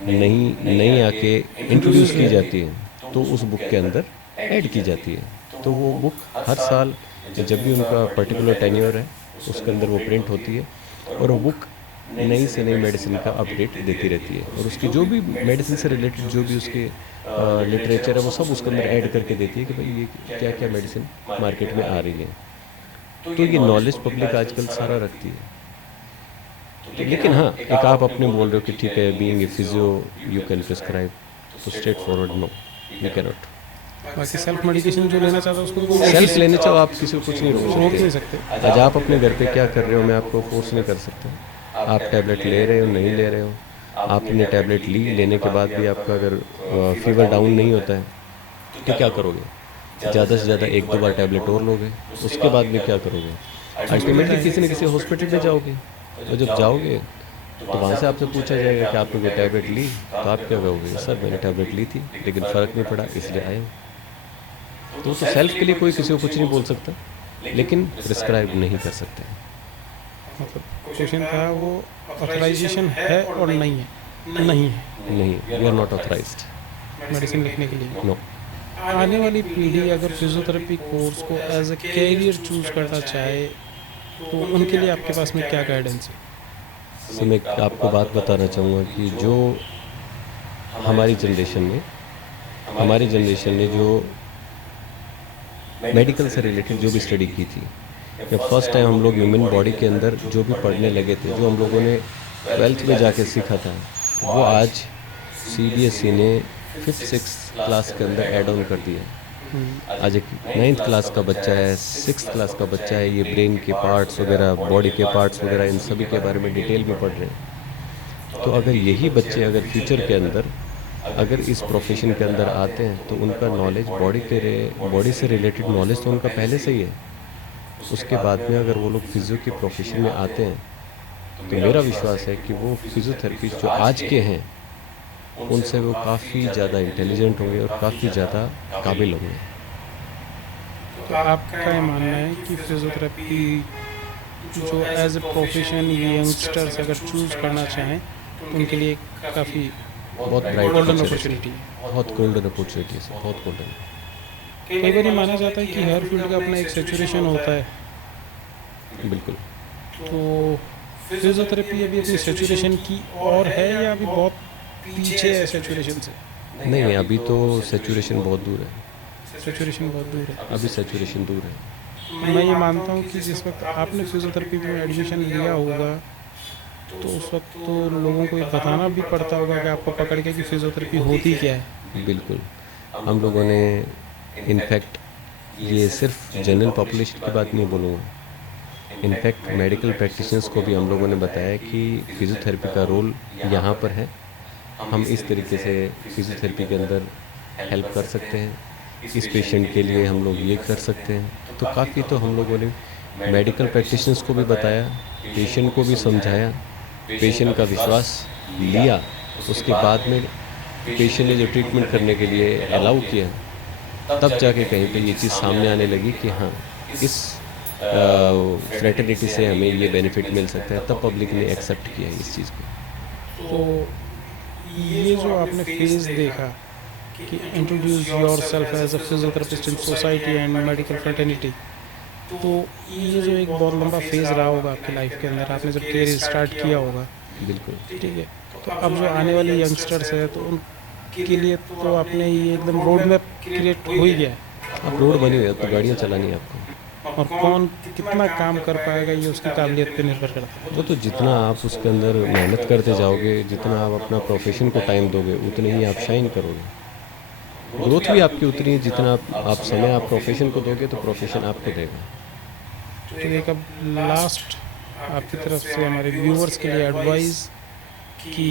नहीं आके इंट्रोड्यूस की जाती है तो उस बुक के अंदर ऐड की जाती है। तो वो बुक हर साल जब भी उनका पर्टिकुलर टेन्योर है उसके अंदर वो प्रिंट होती है, और वो बुक नई से नई मेडिसिन का अपडेट देती रहती है। और उसकी जो भी मेडिसिन से रिलेटेड जो भी उसके लिटरेचर है वो सब उसके अंदर ऐड करके देती है कि भाई ये क्या क्या मेडिसिन मार्केट में आ रही है। तो ये नॉलेज पब्लिक आजकल सारा रखती है। लेकिन हाँ, एक आप अपने बोल रहे हो कि ठीक है being a physio you can prescribe, तो straightforward no, you can not. बाकी सेल्फ मेडिकेशन जो लेना चाहता है उसको तो सेल्फ लेने चाहो आप किसी को कुछ नहीं रोक रोक नहीं सकते। सकते। आज आप अपने घर पे क्या कर रहे हो मैं आपको फोर्स नहीं कर सकता। आप टैबलेट ले रहे हो नहीं ले रहे हो, आपने टैबलेट लेने के बाद भी आपका अगर फीवर डाउन नहीं होता है तो क्या करोगे? ज़्यादा से ज़्यादा 1-2 बार टैबलेट और लोगे, उसके बाद भी क्या करोगे? अल्टीमेटली किसी न किसी हॉस्पिटल में जाओगे। और जब जाओगे तो वहाँ से आपसे पूछा जाएगा कि आपने कोई टैबलेट ली, तो आप क्या कहोगे? सर मैंने टैबलेट ली थी लेकिन फ़र्क नहीं पड़ा इसलिए आया हूँ। तो सेल्फ के लिए कोई किसी को कुछ नहीं बोल सकता, लेकिन प्रिस्क्राइब नहीं कर सकते। मतलब क्वेश्चन था वो ऑथराइजेशन है और नहीं है? नहीं है नहीं, we are not authorised. Medicine लिखने के लिए। नो। आने वाली पीढ़ी अगर फिजियोथेरेपी कोर्स को एज अ कैरियर चूज करना चाहे तो उनके लिए आपके पास में क्या गाइडेंस है? सो मैं आपको बात बताना चाहूँगा कि जो हमारी जनरेशन ने जो मेडिकल से रिलेटेड जो भी स्टडी की थी, या फर्स्ट टाइम हम लोग ह्यूमन बॉडी के अंदर जो भी पढ़ने लगे थे, जो हम लोगों ने 12th में जाके सीखा था, वो आज CBSE ने 5th 6th क्लास के अंदर ऐड ऑन कर दिया। आज एक 9th क्लास का बच्चा है, 6th क्लास का बच्चा है, ये ब्रेन के पार्ट्स वगैरह, बॉडी के पार्ट्स वगैरह, इन सभी के बारे में डिटेल में पढ़ रहे हैं। तो अगर यही बच्चे अगर फ्यूचर के अंदर अगर इस प्रोफेशन के अंदर आते हैं तो उनका नॉलेज बॉडी से रिलेटेड नॉलेज तो उनका पहले से ही है। उसके बाद में अगर वो लोग फिजियो के प्रोफेशन में आते हैं तो मेरा विश्वास है कि वो फिजियोथेरेपिस्ट जो आज के हैं उनसे वो काफ़ी ज़्यादा इंटेलिजेंट होंगे और काफ़ी ज़्यादा काबिल होंगे। तो आपका ये मानना है कि फिजियोथेरेपी जो एज ए प्रोफेशन यंगस्टर्स अगर चूज करना चाहें तो उनके लिए काफ़ी बहुत ब्राइट गोल्डन फ्यूचर है, अपॉर्चुनिटी है? बहुत गोल्डन अपॉर्चुनिटी है, बहुत गोल्डन। कई बार ये माना जाता है कि हर फील्ड का अपना एक सेचुरेशन होता है, बिल्कुल। तो फिजियोथेरेपी अभी अपनी सेचुरेशन की और है या अभी बहुत पीछे है सेचुरेशन से? नहीं नहीं, अभी तो सेचुरेशन बहुत दूर है, सेचुरेशन बहुत दूर है। अभी सेचुरेशन दूर है। मैं ये मानता हूँ कि जिस वक्त आपने फिजियोथेरेपी में एडमिशन लिया होगा तो उस वक्त तो लोगों को ये बताना भी पड़ता होगा कि आपको पकड़ के कि फिजियोथेरेपी होती क्या है। बिल्कुल। हम लोगों ने इनफैक्ट ये सिर्फ जनरल पॉपुलेशन की बात नहीं बोलूँगा, इनफैक्ट मेडिकल प्रैक्टिशनर्स को भी हम लोगों ने बताया कि फिजियोथेरेपी का रोल यहाँ पर है, हम इस तरीके से फिजियोथेरेपी के अंदर हेल्प कर सकते हैं, इस पेशेंट के लिए हम लोग ये कर सकते हैं। तो काफ़ी तो हम लोगों ने मेडिकल प्रैक्टिशनर्स को भी बताया, पेशेंट को भी समझाया, पेशेंट का विश्वास लिया, उसके बाद में पेशेंट ने जो ट्रीटमेंट करने के लिए अलाउ किया, तब जाके कहीं पे ये चीज़ सामने आने लगी कि हाँ, इस फ्रेटर्निटी से हमें ये बेनिफिट मिल सकता है, तब पब्लिक ने एक्सेप्ट किया इस चीज़ को। तो ये जो आपने फेज देखा कि introduce yourself as a physiotherapist in society and medical fraternity, तो ये जो एक बहुत लंबा फेज रहा होगा आपकी लाइफ के अंदर, आपने जब कैरियर स्टार्ट किया होगा, बिल्कुल। ठीक है, तो अब जो आने वाले यंगस्टर्स है तो उनके लिए तो आपने ये एकदम रोड मैप क्रिएट हो ही गया है। अब रोड बनी हुई है तो गाड़ियाँ चलानी है आपको। और कौन कितना काम कर पाएगा ये उसकी काबिलियत पे निर्भर करता है। वो तो जितना आप उसके अंदर मेहनत करते जाओगे, जितना आप अपना प्रोफेशन को टाइम दोगे, उतने ही आप शाइन करोगे। ग्रोथ भी आपकी उतनी है, जितना आप समय आप प्रोफेशन को दोगे तो प्रोफेशन आपको देगा। तो एक अब लास्ट आपकी तरफ से हमारे व्यूअर्स के लिए एडवाइस कि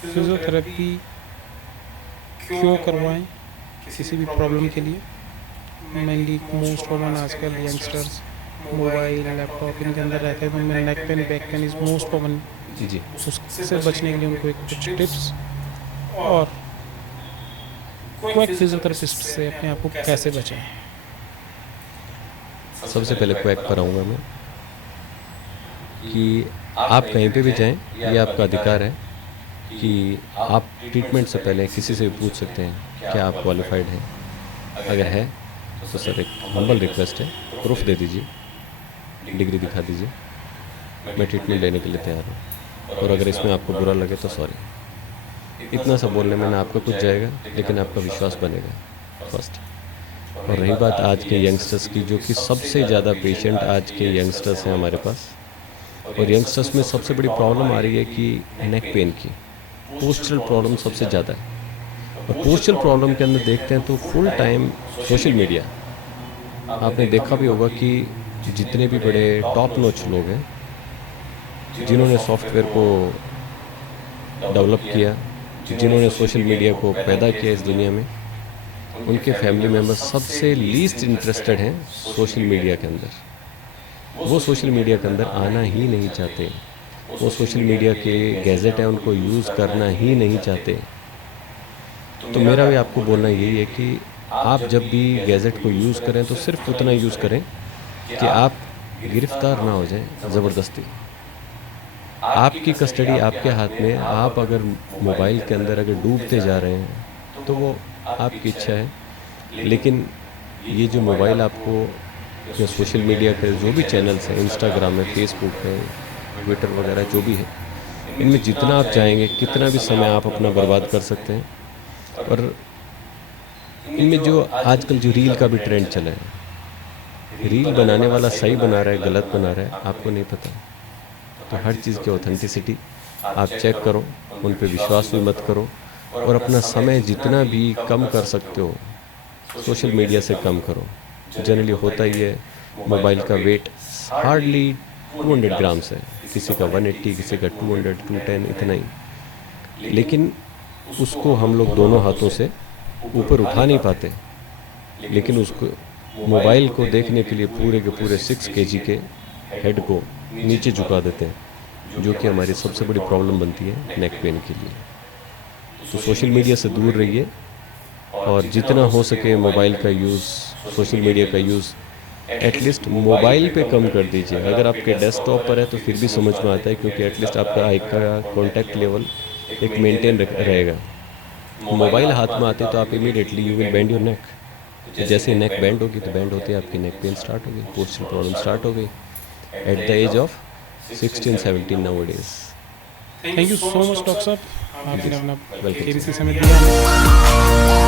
फिजियोथेरेपी क्यों करवाएं किसी भी प्रॉब्लम के लिए। मेनली मोस्ट कॉमन आजकल यंगस्टर्स मोबाइल लैपटॉप इनके अंदर रहते हैं, तो उनमें neck pain back pain is most common. जी। उससे बचने के लिए उनको एक कुछ टिप्स और क्विक फिजियोथेरेपिस्ट से अपने आप को कैसे बचाएं। सबसे पहले क्वैक पर आऊँगा मैं कि आप कहीं पे भी जाएं, ये आपका अधिकार है कि आप ट्रीटमेंट से पहले किसी से भी पूछ सकते हैं क्या आप क्वालिफाइड हैं। अगर है तो सर एक हम्बल रिक्वेस्ट है, प्रूफ दे दीजिए, डिग्री दिखा दीजिए, मैं ट्रीटमेंट लेने के लिए तैयार हूँ। और अगर इसमें आपको बुरा लगे तो सॉरी। इतना सा बोलने में ना आपका कुछ जाएगा, लेकिन आपका विश्वास बनेगा फर्स्ट। और रही बात आज के यंगस्टर्स की, जो कि सबसे ज़्यादा पेशेंट आज के यंगस्टर्स हैं हमारे पास, और यंगस्टर्स में सबसे बड़ी प्रॉब्लम आ रही है कि नेक पेन की पोस्चरल प्रॉब्लम सबसे ज़्यादा है। और पोस्चरल प्रॉब्लम के अंदर देखते हैं तो फुल टाइम सोशल मीडिया, आपने देखा भी होगा कि जितने भी बड़े टॉप नॉच लोग हैं जिन्होंने सॉफ्टवेयर को डेवलप किया, जिन्होंने सोशल मीडिया को पैदा किया इस दुनिया में, उनके फैमिली मेम्बर्स सबसे लीस्ट इंटरेस्टेड हैं सोशल मीडिया के अंदर। वो सोशल मीडिया के अंदर आना ही नहीं चाहते, वो सोशल मीडिया के गैजेट हैं उनको यूज़ करना ही नहीं चाहते। तो मेरा भी आपको बोलना यही है कि आप जब भी गैजेट को यूज़ करें तो सिर्फ उतना यूज़ करें कि आप गिरफ्तार ना हो जाए ज़बरदस्ती। आपकी कस्टडी आपके हाथ में, आप अगर मोबाइल के अंदर अगर डूबते जा रहे हैं तो वो आपकी इच्छा है, लेकिन ये जो मोबाइल आपको या सोशल मीडिया के जो भी चैनल्स हैं, इंस्टाग्राम है, फेसबुक है, ट्विटर वगैरह जो भी है, इनमें जितना आप चाहेंगे कितना भी समय आप अपना बर्बाद कर सकते हैं। और इनमें जो आजकल जो रील का भी ट्रेंड चला है, रील बनाने वाला सही बना रहा है गलत बना रहा है आपको नहीं पता। तो हर चीज़ की ऑथेंटिसिटी आप चेक करो, उन पे विश्वास भी मत करो, और अपना समय जितना भी कम कर सकते हो सोशल मीडिया से कम करो। जनरली होता ही है, मोबाइल का वेट हार्डली 200 ग्राम्स है, किसी का 180, किसी का 200, 210, इतना ही। लेकिन उसको हम लोग दोनों हाथों से ऊपर उठा नहीं पाते, लेकिन उसको मोबाइल को देखने के लिए पूरे के पूरे 6 kg के हेड को नीचे झुका देते हैं, जो कि हमारी सबसे बड़ी प्रॉब्लम बनती है नेक पेन के लिए। तो सोशल मीडिया से दूर रहिए, और जितना हो सके मोबाइल का यूज़, सोशल मीडिया का यूज़ एटलीस्ट मोबाइल पे कम कर दीजिए। अगर आपके डेस्कटॉप पर है तो फिर भी समझ में आता है, क्योंकि एटलीस्ट आपका आई का कॉन्टैक्ट लेवल एक मेंटेन रहेगा। मोबाइल हाथ में आते तो आप immediately you will bend your neck. तो जैसे नेक बेंड होगी तो बेंड होती है आपकी नेक पेन स्टार्ट हो गई, पोस्चरल प्रॉब्लम स्टार्ट हो गई at the age of 16-17 nowadays. Thank you so much doctor साहब, आपने अपना वेलकम। कीमती समय दिया।